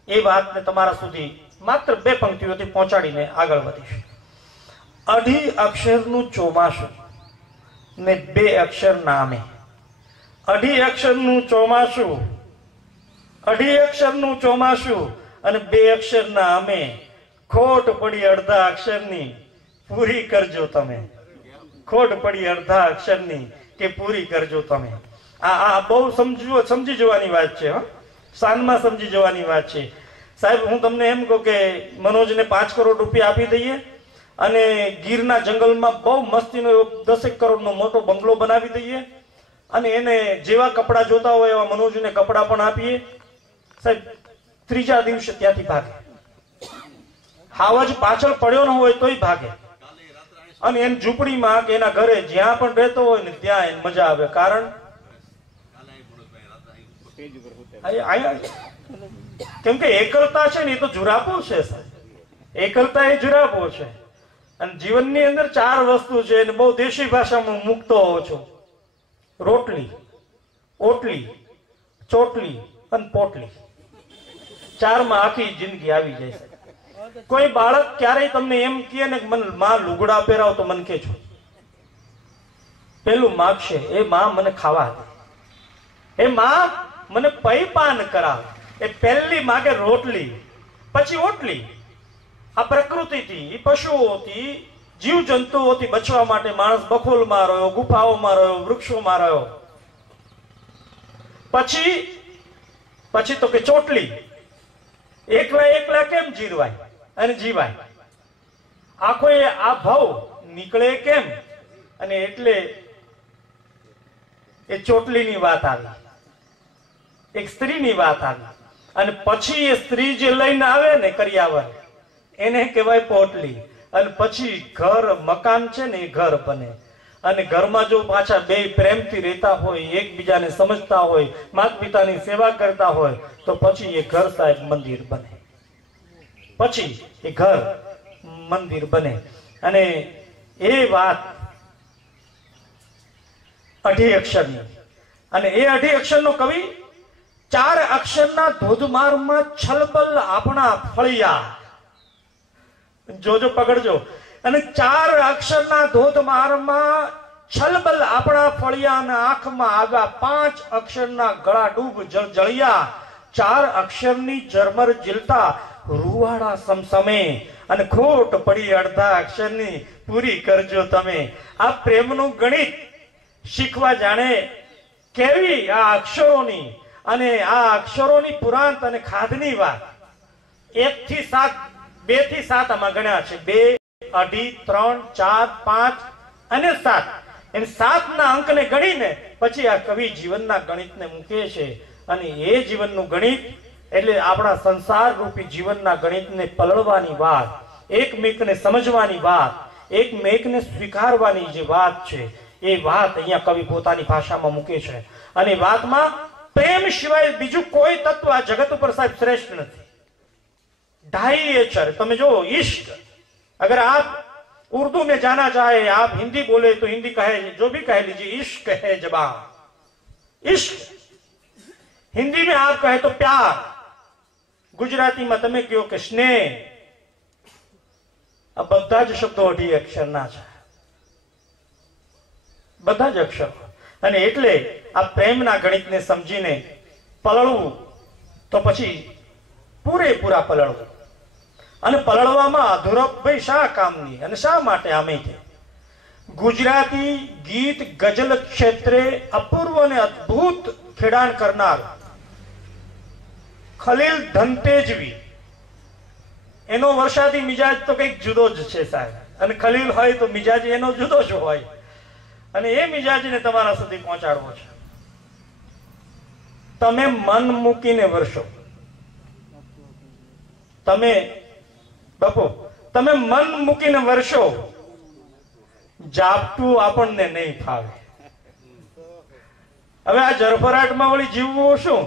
એ વાતને તમારા સુધી માત્ર 2 પંક્તિઓથી પહોંચાડીને આગળ વધીશું. અઢી અક્ષરનું ચોમાસું ને 2 અક્ષર નામે. અઢી અક્ષરનું ચોમાસું, અઢી અક્ષરનું ચોમાસું અને 2 અક્ષર નામે. ખોટ પડી અડધા અક્ષરની પૂરી કરજો તમે. ખોટ પડી અડધા અક્ષરની કે પૂરી કરજો તમે. આ બહુ સમજી જવાની વાત છે. સાનમાં સમજી જવાની વાત છે. સાહેબ, હું તમને એમ કહું કે મનોજને 5 કરોડ રૂપિયા આપી દઈએ અને ગીરના જંગલમાં બહુ મસ્તીનો 10 કરોડનો મોટો બંગલો બનાવી દઈએ અને એને જેવા કપડા જોતા હોય એવા મનોજને કપડા પણ આપીએ. સાહેબ, 3જા દિવસે ત્યાંથી ભાગે. હાવજ પાછળ પડ્યો ન હોય તોય ભાગે અને એની ઝૂંપડીમાં કે એના ઘરે જ્યાં પણ રહેતો હોય ને ત્યાં એને મજા આવે. કારણ કેમ કે એકલતા છે ને એ તો જુરાપો છે સાહેબ. એકલતા એ જુરાપો છે. અને જીવનની અંદર 4 વસ્તુ છે અને બહુ દેશી ભાષામાં મૂકતો હોઉં છું. રોટલી, ઓટલી, ચોટલી અને પોટલી. 4માં આખી જિંદગી આવી જાય છે. કોઈ બાળક ક્યારેય તમને એમ કહે ને કે મને માં લુગડા પહેરાવ તો મને કે છો પેલું માગશે, એ માં મને ખાવા દે, એ માં મને પૈપાન કરાવ. એ પહેલી માગે રોટલી, પછી ઓટલી. આ પ્રકૃતિથી, એ પશુઓથી, જીવ જંતુઓથી બચવા માટે માણસ બખોલમાં રહ્યો, ગુફાઓમાં રહ્યો, વૃક્ષોમાં રહ્યો. પછી તો કે ચોટલી. એકલા કેમ જીરવાય અને જીવાય? આખો આ ભાવ નીકળે કેમ? અને એટલે એ ચોટલીની વાત આવી, એક સ્ત્રીની વાત આવી. અને પછી એ સ્ત્રી જે લઈને આવે ને કરિયાવર, એને કહેવાય પોટલી. અને પછી ઘર મકાન છે ને એ ઘર બને. અને ઘરમાં જો પાછા બે પ્રેમથી રહેતા હોય, એકબીજાને સમજતા હોય, માતા પિતાની સેવા કરતા હોય, તો પછી એ ઘર સાહેબ મંદિર બને. પછી એ ઘર મંદિર બને. અને એ વાત 2 અક્ષરની. અને એ 2 અક્ષરનો કવિ 4 અક્ષરના ધોધમારમાં છલબલ આપણા ફળિયા. જોજો, પકડજો. અને 4 અક્ષરના ધોધમારમાં છલબલ આપણા ફળિયાના આંખમાં આગા 5 અક્ષરના ગળા ડૂબ જળજળિયા. 4 અક્ષરની ઝરમર ઝીલતા રૂવાડા સમસમે. અને ખોટ પડી અડધા અક્ષરની પૂરી કરજો તમે. આ પ્રેમનું ગણિત શીખવા જાણે કેવી આ અક્ષરોની અને આ અક્ષરોની પુરાંત અને ખાધની વાત. 1 થી 7, 2 થી 7 આમાં ગણ્યા છે. 2, 2.5, 3, 4, 5 અને 7. એમ 7ના અંકને ગણીને પછી આ કવિ જીવનના ગણિતને મૂકે છે. અને એ જીવનનું ગણિત એટલે આપણા સંસાર રૂપી જીવનના ગણિતને પલળવાની વાત, એકમેકને સમજવાની વાત, એકમેકને સ્વીકારવાની જે વાત છે, એ વાત અહીંયા કવિ પોતાની ભાષામાં મૂકે છે. અને વાતમાં પ્રેમ સિવાય બીજું કોઈ તત્વ આ જગત ઉપર સાહેબ શ્રેષ્ઠ નથી. 2.5 અક્ષર તમે જો, इश्क. अगर आप उर्दू में जाना चाहे, आप हिंदी बोले तो हिंदी कहे, जो भी कह लीजिए, इश्क है जबान. इश्क हिंदी में आप कहे तो प्यार, ગુજરાતીમાં તમે કહો કે સ્નેહ. આ બધા જ શબ્દો 2 અક્ષરના છે, બધા જ અક્ષરો. અને એટલે આ પ્રેમના ગણિતને સમજીને પલળવું તો પછી પૂરેપૂરા પલળવું. અને પલળવામાં અધૂરપભાઈ શા કામની અને શા માટે આમે છે? ગુજરાતી ગીત ગઝલ ક્ષેત્રે અપૂર્વ અને અદ્ભુત ખેડાણ કરનાર ખલીલ ધનતેજવી, એનો વરસાદી મિજાજ તો કંઈક જુદો જ છે સાહેબ. અને ખલીલ હોય તો મિજાજ એનો જુદો જ હોય. અને એ મિજાજને તમારા સુધી પહોંચાડવો છે. તમે મન મૂકીને વરસો. તમે બાપુ, તમે મન મૂકીને વરસો. જાપટું આપણને નહીં ફાવે. હવે આ જરફરાટમાં વળી જીવવું શું?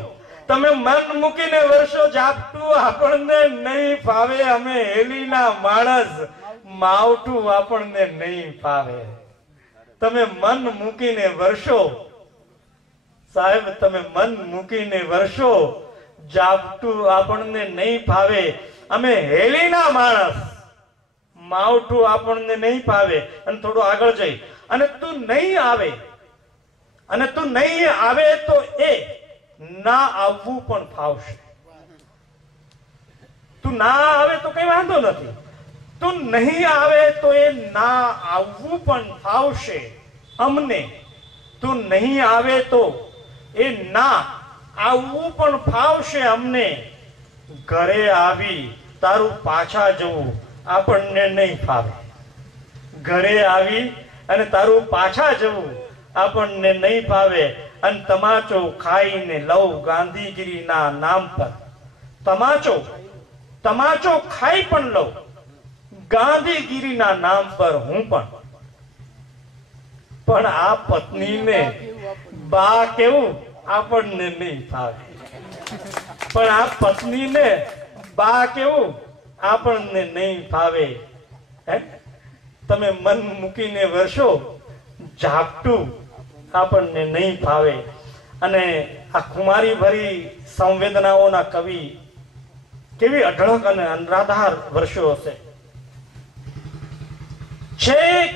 તમે મન મૂકીને વરસો, જાપટું આપણને નહીં ફાવે. અમે હેલીના માણસ, માવઠું આપણને નહીં ફાવે. તમે મન મૂકીને વરસો સાહેબ, તમે મન મૂકીને વરસો. જાપટું આપણને નહીં ફાવે. અમે હેલીના માણસ, માવઠું આપણને નહીં ફાવે. અને થોડું આગળ જઈ, અને તું નહીં આવે, અને તું નહીં આવે તો એ ના આવવું પણ ફાવશે. તું ના આવે તો કઈ વાંધો નથી, તું નહીં આવે તો એ ના આવવું પણ ફાવશે અમને. તું નહીં આવે તો એ ના આવવું પણ ફાવશે અમને. ઘરે આવી તારું પાછા જવું આપણને નહીં ફાવે. ઘરે આવી અને તારું પાછા જવું આપણને નહીં ફાવે. અને તમાચો ખાઈને લઉં ગાંધીગીરીના નામ પર. તમાચો ખાઈ પણ લઉં ગાંધીગીરીના નામ પર હું પણ આ પત્નીને બા કેવું આપણને નહીં ફાવે. પણ આ પત્નીને બા કેવું આપણને નહીં ફાવે. તમે મન મૂકીને વર્ષો ઝાપટું આપણને નહીં ફાવે. અને આ કુમારી ભરી સંવેદનાઓના કવિ કેવી અઢળક અને અનરાધાર વર્ષો હશે. છેક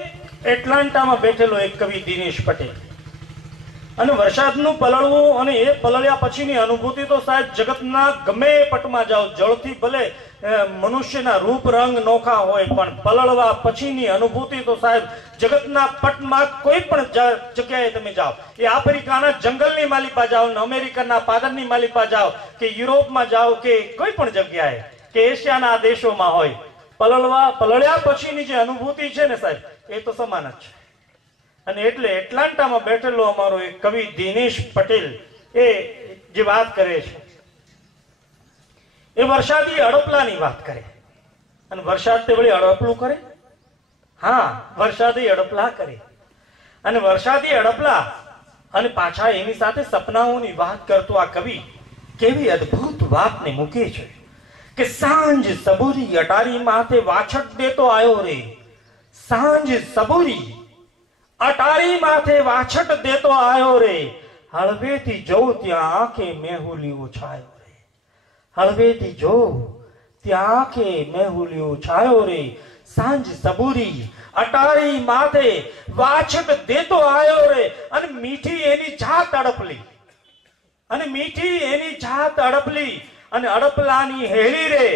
એટલાન્ટામાં બેઠેલો એક કવિ દિનેશ પટેલ, અને વરસાદનું પલળવું અને એ પલળ્યા પછીની અનુભૂતિ તો સાહેબ જગતના ગમે પટમાં જાઓ, જળથી ભલે મનુષ્યના રૂપ રંગ નોખા હોય, પણ પલળવા પછીની અનુભૂતિ તો સાહેબ જગતના પટમાં કોઈ પણ જગ્યાએ તમે જાઓ, એ આફ્રિકાના જંગલની માલિપા જાઓ, અમેરિકાના પાદરની માલિપા જાઓ, કે યુરોપમાં જાઓ, કે કોઈ પણ જગ્યાએ, કે એશિયાના દેશોમાં હોય, પલળ્યા પછીની જે અનુભૂતિ છે ને સાહેબ, એ તો સમાન જ છે. અને એટલે એટલાન્ટામાં બેઠેલો અમારો એક કવિ દિનેશ પટેલ એ જે વાત કરે છે, એ વરસાદી અડપલાની વાત કરે. અને વરસાદ તે વળી અડપલું કરે? હા, વરસાદી અડપલા કરે. અને વરસાદી અડપલા અને પાછા એની સાથે સપનાઓની વાત કરતો આ કવિ કેવી અદ્ભુત વાતને મૂકે છે કે સાંજ સબૂરી અટારી માથે વાછટ દેતો આવ્યો રે. સાંજ સબૂરી અટારી માથે વાછટ દેતો આવ્યો રે. હળવેથી જોઉં ત્યાં આંખે મેહુલિયો છાયો રે. હળવેથી જોઉં ત્યાં આંખે મેહુલિયો છાયો રે. સાંજ સબૂરી અટારી માથે વાછટ દેતો આવ્યો રે. અને મીઠી એની જાત અડપલી, અને મીઠી એની જાત અડપલી, અને અડપલાની હેરી રે.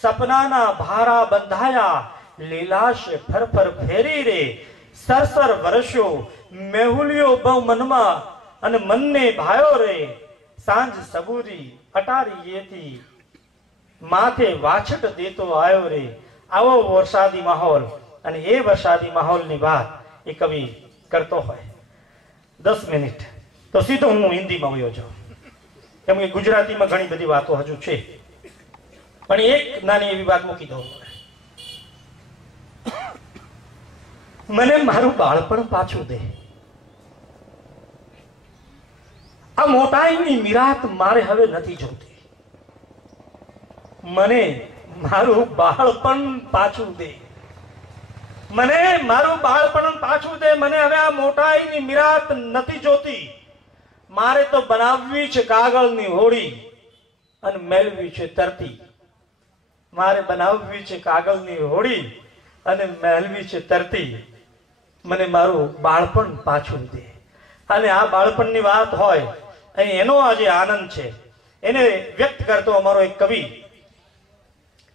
સપનાના ભારા બંધાયા, લીલાશ ફરફર ફેરી રે. સરસર વર્ષો મેહુલિયો બહુ મનમાં, અને મનને ભાયો રે. સાંજ સબૂરી અટારી એથી માથે વાછટ દેતો આવ્યો રે. આવો વરસાદી માહોલ, અને એ વરસાદી માહોલની વાત એ કવિ કરતો હોય. 10 મિનિટ તો સીધો હું હિન્દીમાં વયો જાઉં, કેમ કે ગુજરાતીમાં ઘણી બધી વાતો હજુ છે, પણ એક નાની એવી વાત મૂકી દઉં. મને મારું બાળપણ પાછું દે. આ મોટાઈની મિરાત મારે હવે નથી જોતી. મને મારું બાળપણ પાછું દે. મને મારું બાળપણ પાછું દે. મને હવે આ મોટાઈની મિરાત નથી જોતી. મારે તો બનાવવી છે કાગળની હોડી અને મેળવી છે તરતી. મારે બનાવવી છે કાગળની હોડી અને મેળવી છે તરતી. મને મારું બાળપણ પાછું દે. અને આ બાળપણની વાત હોય, અને એનો આજે આનંદ છે, એને વ્યક્ત કરતો અમારો એક કવિ.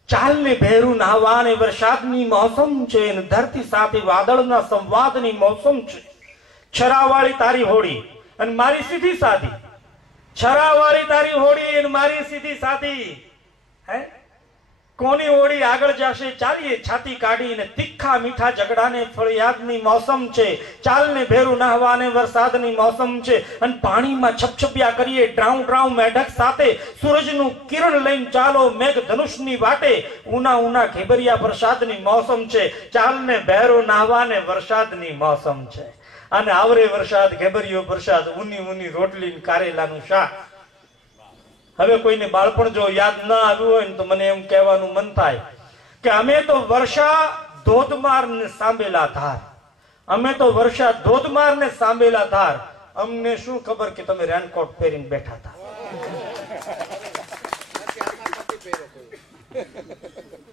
ચાલને ભેરું નાહવાને વરસાદની મોસમ છે, અને ધરતી સાથે વાદળના સંવાદની મોસમ છે. છરાવાળી તારી હોડી અને મારી સીધી સાધી. છરાવાળી તારી હોડી અને મારી સીધી સાધી. હે, કોની હોડી આગળ જશે ચાલીએ છાતી કાઢીને. તીખા મીઠા ઝઘડાને ફળિયાદની મોસમ છે. ચાલને ભેરું નહાવાને વરસાદની મોસમ છે. અને પાણીમાં છપછપિયા કરીએ ડ્રાઉ ડ્રાઉ મેઢક સાથે. સૂરજનું કિરણ લઈને ચાલો મેઘ ધનુષની વાટે. ઉના ઉના ઘેબરિયા વરસાદની મોસમ છે. ચાલને ભેરું નહાવાને વરસાદની મોસમ છે. અને આવરે વરસાદ ઘેબરિયો વરસાદ, ઊની ઊની રોટલી કારેલાનું શાક. હવે કોઈને બાળપણ જો યાદ ન આવ્યું હોય ને તો મને એમ કહેવાનું મન થાય કે અમે તો વર્ષા ધોધમાર ને સાંભેલા ધાર. અમે તો વર્ષા ધોધમાર ને સાંભેલા ધાર. અમને શું ખબર કે તમે રેનકોટ પહેરીને બેઠા હતા.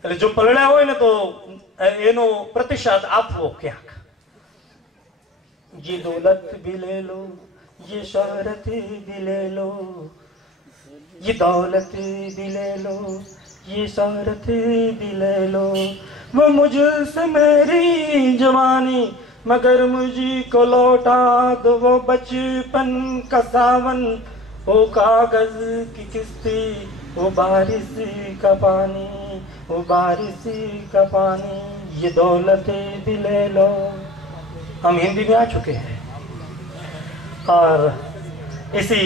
એટલે જો પલળ્યા હોય ને તો એનો પ્રતિસાદ આપવો ક્યાંક. ये दौलत भी ले लो, ये शोहरत भी ले लो, ये दौलत भी ले लो, ये सारत भी ले लो, वो मुझसे मेरी जवानी, मगर मुझको लौटा दो वो बचपन का सावन, वो कागज की किस्ती, वो बारिश का पानी, वो बारिश का पानी, ये दौलत भी ले लो। हम हिंदी में आ चुके हैं और इसी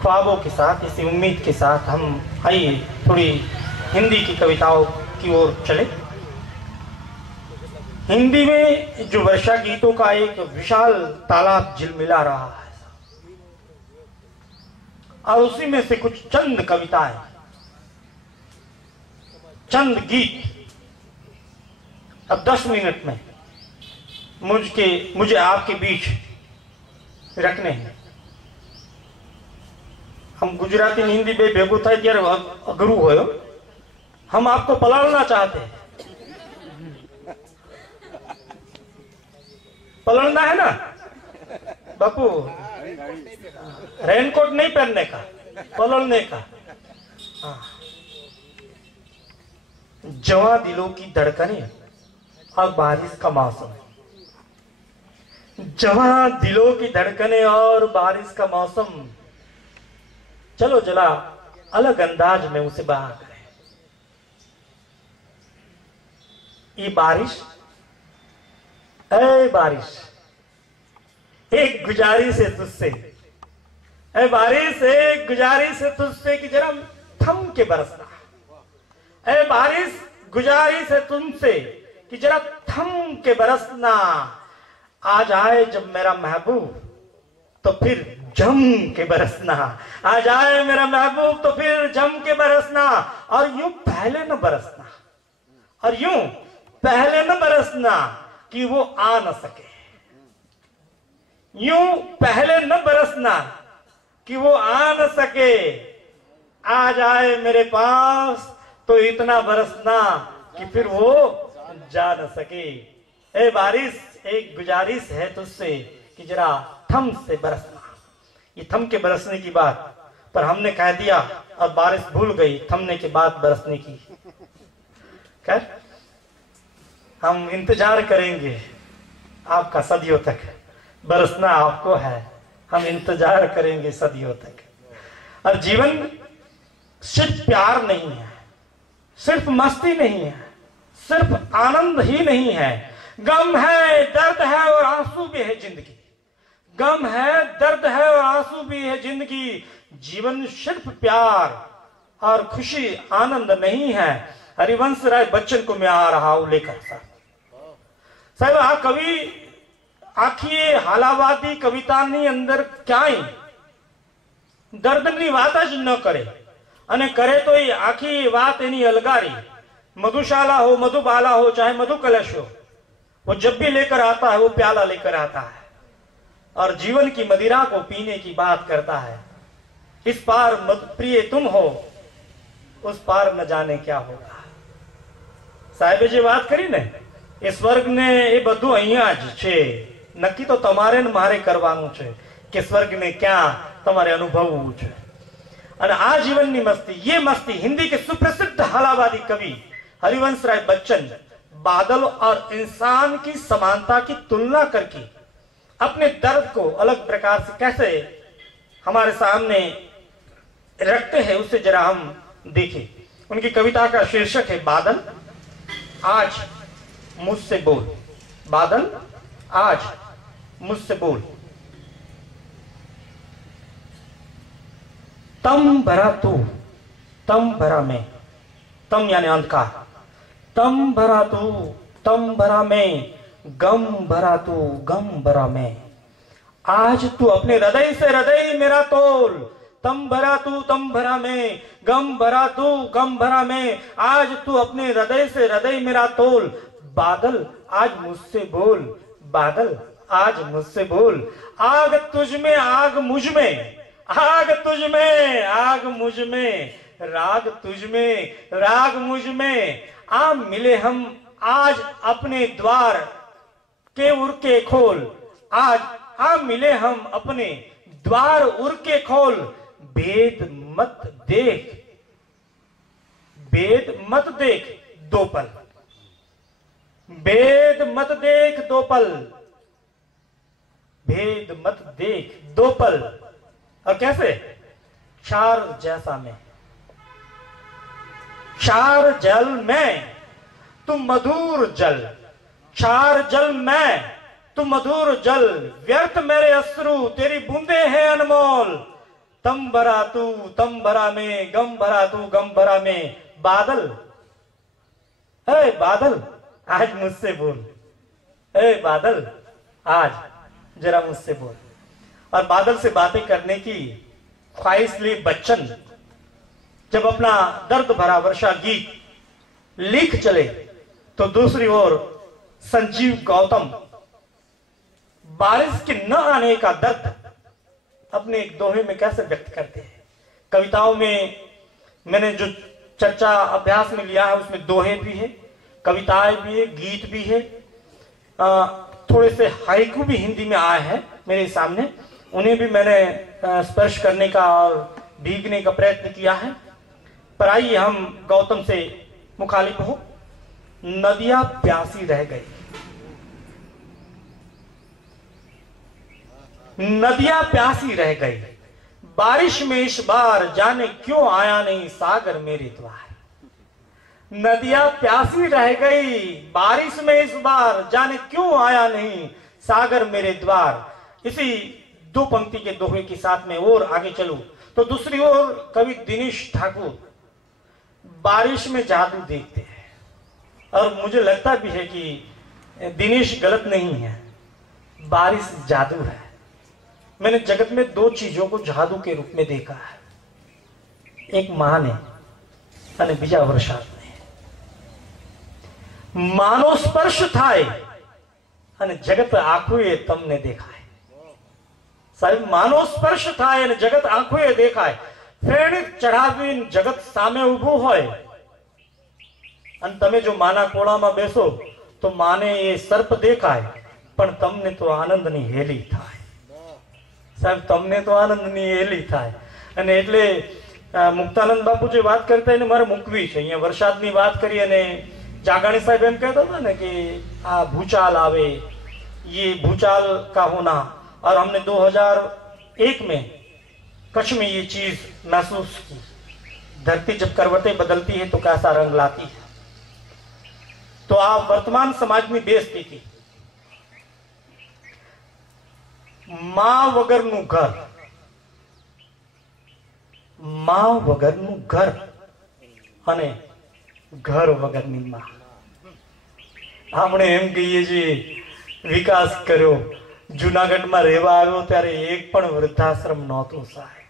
ख्वाबों के साथ, इसी उम्मीद के साथ हम आइए थोड़ी हिंदी की कविताओं की ओर चले। हिंदी में जो वर्षा गीतों का एक विशाल तालाब झिलमिला रहा है और उसी में से कुछ चंद कविताएं, चंद गीत अब 10 मिनट में मुझे आपके बीच रखने हैं। हम गुजराती ने हिंदी में भेगू था त्यारे अघरू हो, हम आपको पलाड़ना चाहते हैं। पलड़ना है ना बापू, रेनकोट नहीं पहनने का, पलड़ने का। हाँ। जवां दिलों की धड़कने और बारिश का मौसम, जवां दिलों की धड़कने और बारिश का मौसम, चलो जरा अलग अंदाज में उसे बयां करें। ये बारिश, ऐ बारिश, एक गुजारिश है तुझसे, ऐ बारिश एक गुजारिश है तुझसे कि जरा थम के बरसना। ऐ बारिश गुजारिश है तुमसे कि जरा थम के बरसना। आ जाए जब मेरा महबूब तो फिर जम के बरसना। आ जाए मेरा महबूब तो फिर जम के बरसना। और यूं पहले न बरसना, और यूं पहले न बरसना कि वो आ न सके। यूं पहले न बरसना कि वो आ न सके। आ जाए मेरे पास तो इतना बरसना कि फिर वो जा न सके। ए बारिश एक गुजारिश है तुझसे कि जरा थम से बरसना। ये थम के बरसने की बात पर हमने कह दिया, अब बारिश भूल गई थमने के बाद बरसने की। खैर, हम इंतजार करेंगे आपका सदियों तक, बरसना आपको है, हम इंतजार करेंगे सदियों तक। और जीवन सिर्फ प्यार नहीं है, सिर्फ मस्ती नहीं है, सिर्फ आनंद ही नहीं है, गम है, दर्द है और आंसू भी है जिंदगी। गम है, दर्द है और आंसू भी है जिंदगी। जीवन सिर्फ प्यार और खुशी आनंद नहीं है। हरिवंश राय बच्चन को मैं आ रहा हूं लेकर साहब आ कवि आखी हालावादी कवितानी अंदर क्यांय दर्दनी વાત જ ન કરે અને કરે તો એ આખી વાત એની अलगारी। मधुशाला हो, मधुबाला हो, चाहे मधु कलश हो, वो जब भी लेकर आता है वो प्याला लेकर आता है और जीवन की मदिरा को पीने की बात करता है। इस पार प्रिय तुम हो, उस पार न जाने क्या होगा। साहेबे जे बात करी ने એ સ્વર્ગ ને એ બધું અહીંયા જ છે, નક્કી તો તમારે ને મારે કરવાનું છે કે સ્વર્ગને ક્યાં તમારે અનુભવવું છે। અને આ જીવનની મસ્તી, ये मस्ती हिंदी के सुप्रसिद्ध हालावादी कवि हरिवंश राय बच्चन बादल और इंसान की समानता की तुलना करके अपने दर्द को अलग प्रकार से कैसे हमारे सामने रखते हैं, उससे जरा हम देखें। उनकी कविता का शीर्षक है बादल आज मुझसे बोल। बादल आज मुझसे बोल। तम भरा तू, तम भरा मैं, तम यानी अंधकार, तम भरा तू, तम भरा मैं, गम भरा तू, गम भरा मैं। आज तू अपने हृदय से हृदय मेरा तोल। तम भरा तू, तम भरा मैं, गम भरा तू, गम भरा मैं। आज तू अपने हृदय से हृदय मेरा तोल। बादल आज मुझसे बोल, बादल आज मुझसे बोल। आग तुझ में, आग मुझ में, आग तुझ में, आग मुझ में, राग तुझ में, राग मुझ में। आ मिले हम आज अपने द्वार के उर के खोल। आज आ मिले हम अपने द्वार उर के खोल। भेद मत देख, भेद मत देख दो पल, भेद मत देख दो पल, भेद मत देख दो पल। और कैसे? क्षार जैसा मैं, क्षार जल में तुम मधुर जल, क्षार जल में तुम मधुर जल, व्यर्थ मेरे अश्रु तेरी बूंदे हैं अनमोल। तम भरा तू तम भरा में, गम भरा तू गम भरा में। बादल, हे बादल आज मुझसे बोल, हे बादल आज जरा मुझसे बोल। और बादल से बातें करने की ख्वाहिश लिए बच्चन जब अपना दर्द भरा वर्षा गीत लिख चले, तो दूसरी ओर संजीव गौतम बारिश के न आने का दर्द अपने एक दोहे में कैसे व्यक्त करते हैं। कविताओं में मैंने जो चर्चा अभ्यास में लिया है उसमें दोहे भी है, कविताएं भी है, गीत भी है, थोड़े से हाइकू भी हिंदी में आए हैं मेरे सामने, उन्हें भी मैंने स्पर्श करने का और भीगने का प्रयत्न किया है। पर आइए हम गौतम से मुखालिफ हो। नदियां प्यासी रह गई, नदियां प्यासी रह गई, बारिश में इस बार जाने क्यों आया नहीं सागर मेरे द्वार। नदियां प्यासी रह गई, बारिश में इस बार जाने क्यों आया नहीं सागर मेरे द्वार। इसी दो पंक्ति के दोहे के साथ में और आगे चलूं तो दूसरी ओर कवि दिनेश ठाकुर बारिश में जादू देखते हैं, और मुझे लगता भी है कि दिनेश गलत नहीं है, बारिश जादू है। मैंने जगत में दो चीजों को जादू के रूप में देखा है, एक मां ने અને બીજા વરસાદને। માનો સ્પર્શ થાય અને જગત આંખોએ તમને દેખાય। સાહેબ, માનો સ્પર્શ થાય અને જગત આંખોએ દેખાય। ફેણ ચઢાવીને જગત સામે ઊભું હોય અને તમે જો માના કોળામાં બેસો તો માને એ સર્પ દેખાય, પણ તમને તો આનંદની હેલી થાય। સાહેબ, તમને તો આનંદની હેલી થાય। અને એટલે મુક્તાનંદ બાપુ જે વાત કરતા એને મારે મૂકવી છે। અહીંયા વરસાદની વાત કરી અને જાગાણી સાહેબ એમ કહેતા હતા ને કે આ ભૂચાલ આવે, ये भूचाल का होना, और हमने 2001 में कच्छ में ये चीज महसूस की। धरती जब करवटें बदलती है तो कैसा रंग लाती है। तो आप वर्तमान समाज में बेस्थिति, मां वगरનું ઘર, मां वगरનું ઘર અને ઘર વગરની માં। આપણે એમ કહીએ છીએ વિકાસ કર્યો, જુનાગઢમાં રહેવા આવ્યો ત્યારે એક પણ વૃદ્ધાશ્રમ નહોતો સાહેબ।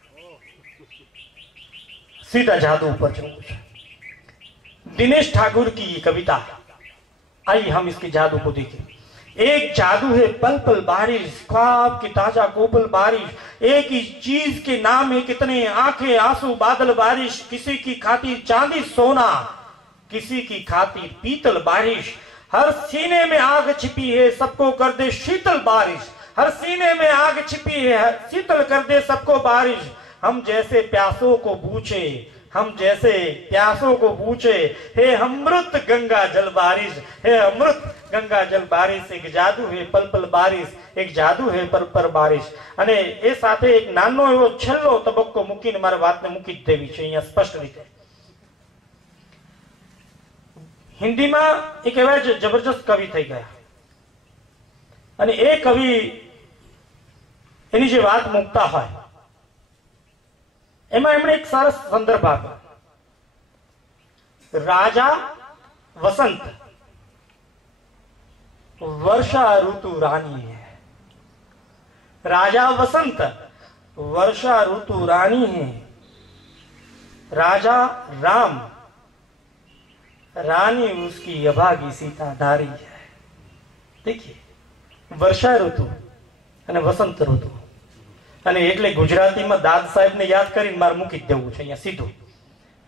सीधा जादू पर चलूं। दिनेश ठाकुर की ये कविता, आइए हम इसके जादू को देखें। एक जादू है पल पल बारिश, ख्वाब की ताजा कोपल बारिश। एक ही चीज के नाम है कितने, आंखें आंसू बादल बारिश। किसी की खातिर चांदी सोना, किसी की खातिर पीतल बारिश। हर सीने में आग छिपी है, सबको कर दे शीतल बारिश। हर सीने में आग छिपी है, शीतल कर दे सबको बारिश। हम जैसे प्यासों को पूछे, हम जैसे प्यासों को पूछे, हे अमृत गंगा जल बारिश, हे अमृत गंगा जल बारिश। एक जादू है पल पल बारिश, एक जादू है पल पल बारिश। અને એ સાથે એક નાનો એવો છેલ્લો તબક્કો મૂકીને મારે વાતને મૂકી જ દેવી છે અહીંયા સ્પષ્ટ રીતે। હિન્દીમાં એક એવા જબરજસ્ત કવિ થઈ ગયા, અને એ કવિ એની જે વાત મૂકતા હોય એમાં એમણે એક સરસ સંદર્ભ આપ્યો। રાજા વસંત वर्षा ऋतु रानी है। राजा वसंत वर्षा ऋतु रानी है। राजा राम रानी उसकी अभागी सीता धारी है। देखिए, वर्षा ऋतु અને વસંત ઋતુ, અને એટલે ગુજરાતીમાં દાદ સાહેબને યાદ કરીને મારે મૂકી જ દેવું છે અહીંયા સીધું,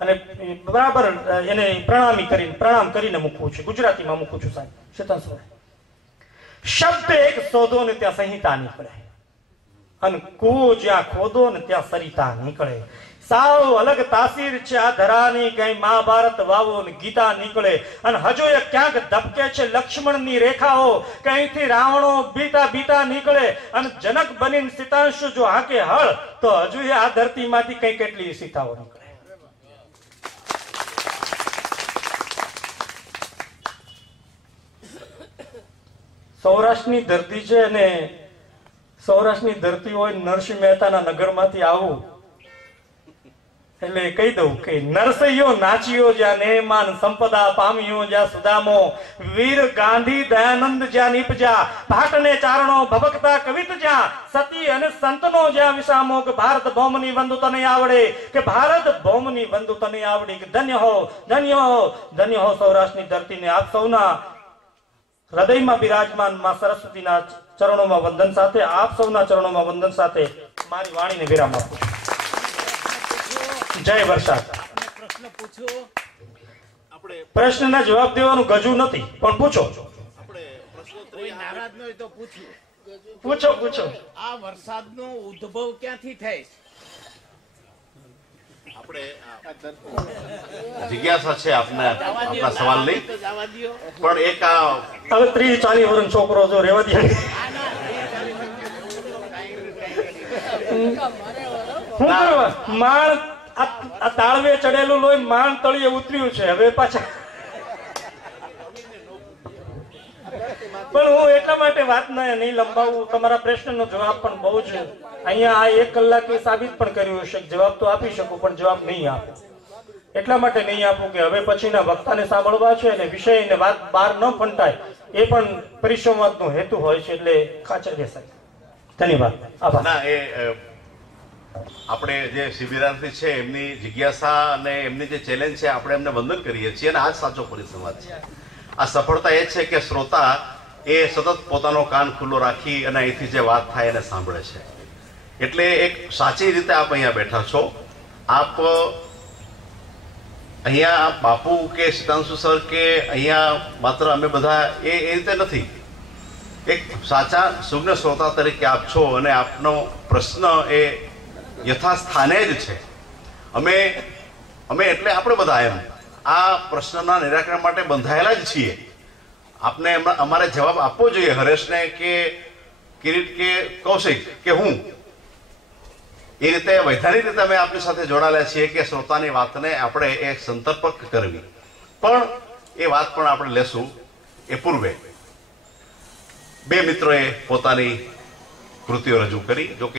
અને બરાબર એને પ્રણામ કરીને મૂકવું છે। ગુજરાતીમાં મૂકું છું સાહેબ, શેતાન શબ્દ એક શોધો ને ત્યાં સંહિતા નીકળે, અને કૂવો જ્યાં ખોદો ને ત્યાં સરિતા નીકળે। સાવ અલગ તાસીર છે આ ધરાની. કઈ મહાભારત વાવો ને ગીતા નીકળે અને હજુ એ ક્યાંક ધબકે છે લક્ષ્મણની રેખાઓ. કઈથી રાવણો બીતા બીતા નીકળે અને જનક બનીને સીતાંશુ જો હાકે હળ તો હજુ એ આ ધરતીમાંથી કઈ કેટલી સીતાઓ નીકળે. સૌરાષ્ટ્રની ધરતી છે અને સૌરાષ્ટ્રની ધરતી હોય નરસિંહ મહેતાના નગરમાંથી આવું એટલે કહી દઉં કે નરસૈયો નાચ્યો જ્યાં નેમાન સંપદા પામ્યો જ્યાં સુદામો વીર ગાંધી દયાનંદ જ્યાં નીપજા ભાટને ચારણો ભભકતા કવિત જ્યાં સતી અને સંતનો જ્યાં વિસામો કે ભારત ભૌમની વંદુ તને આવડે કે ભારત ભૌમની વંદુ તને આવડી કે ધન્ય હો ધન્ય હો ધન્ય હો સૌરાષ્ટ્રની ધરતીને. આપ સૌના હૃદયમાં બિરાજમાન માં સરસ્વતીના ચરણોમાં વંદન સાથે આપ સૌના ચરણોમાં વંદન સાથે મારી વાણીને વિરામ આપું છું. જય વરસાદ. પ્રશ્નના જવાબ દેવાનું ગજુ નથી પણ પૂછો. નારાજ ન હોય તો પૂછો પૂછો. આ વરસાદનો ઉદ્ભવ ક્યાંથી થાય? આપણે જિજ્ઞાસા છે આપના સવાલની, પણ એક હવે 30-40 વર્ષનો છોકરો જો રેવા દે શું કરવા? માણ આ તાળવે ચડેલું લોહી માણ તળિયે ઉતર્યું છે. હવે પાછા પણ હું એટલા માટે વાત નહીં લંબાવું. તમારા પ્રશ્નનો જવાબ પણ બહુ જ અહીંયા આ 1 કલાકે સાબિત પણ કર્યું હશે. જવાબ તો આપી શકું પણ જવાબ નહીં આપું. એટલા માટે નહીં આપું કે હવે પછીના વક્તાને સાંભળવા છે અને વિષયને વાત બહાર ન ફંટાય એ પણ પરિસંવાદનો હેતુ હોય છે. એટલે ખાચર બેસાય. ધન્યવાદ. આભાર. ના એ આપણે જે શિબિરાર્થી છે એમની જિજ્ઞાસા અને એમની જે ચેલેન્જ છે આપણે એમને વંદન કરીએ છીએ અને આ જ સાચો પરિસંવાદ છે. આ સફળતા એ છે કે શ્રોતા એ સતત પોતાનો કાન ખુલ્લો રાખી અને અહીંથી જે વાત થાય એને સાંભળે છે. એટલે એક સાચી રીતે આપ અહીંયા બેઠા છો. આપ અહીંયા બાપુ કે સીતાંશુ સર કે અહીંયા માત્ર અમે બધા એ રીતે નથી. એક સાચા સુજ્ઞ શ્રોતા તરીકે આપ છો અને આપનો પ્રશ્ન એ યથાસ્થાને જ છે. અમે એટલે આપણે બધા એમ આ પ્રશ્નના નિરાકરણ માટે બંધાયેલા જ છીએ. આપને અમારે જવાબ આપવો જોઈએ. હરેશને કે કિરીટ કે કૌશિક કે હું એ રીતે વૈધાનિક રીતે અમે આપની સાથે જોડાયેલા છીએ કે શ્રોતાની વાતને આપણે એક સંતર્પક કરવી. પણ એ વાત પણ આપણે લેશું એ પૂર્વે બે મિત્રોએ પોતાની કૃતિઓ રજૂ કરી. જો કે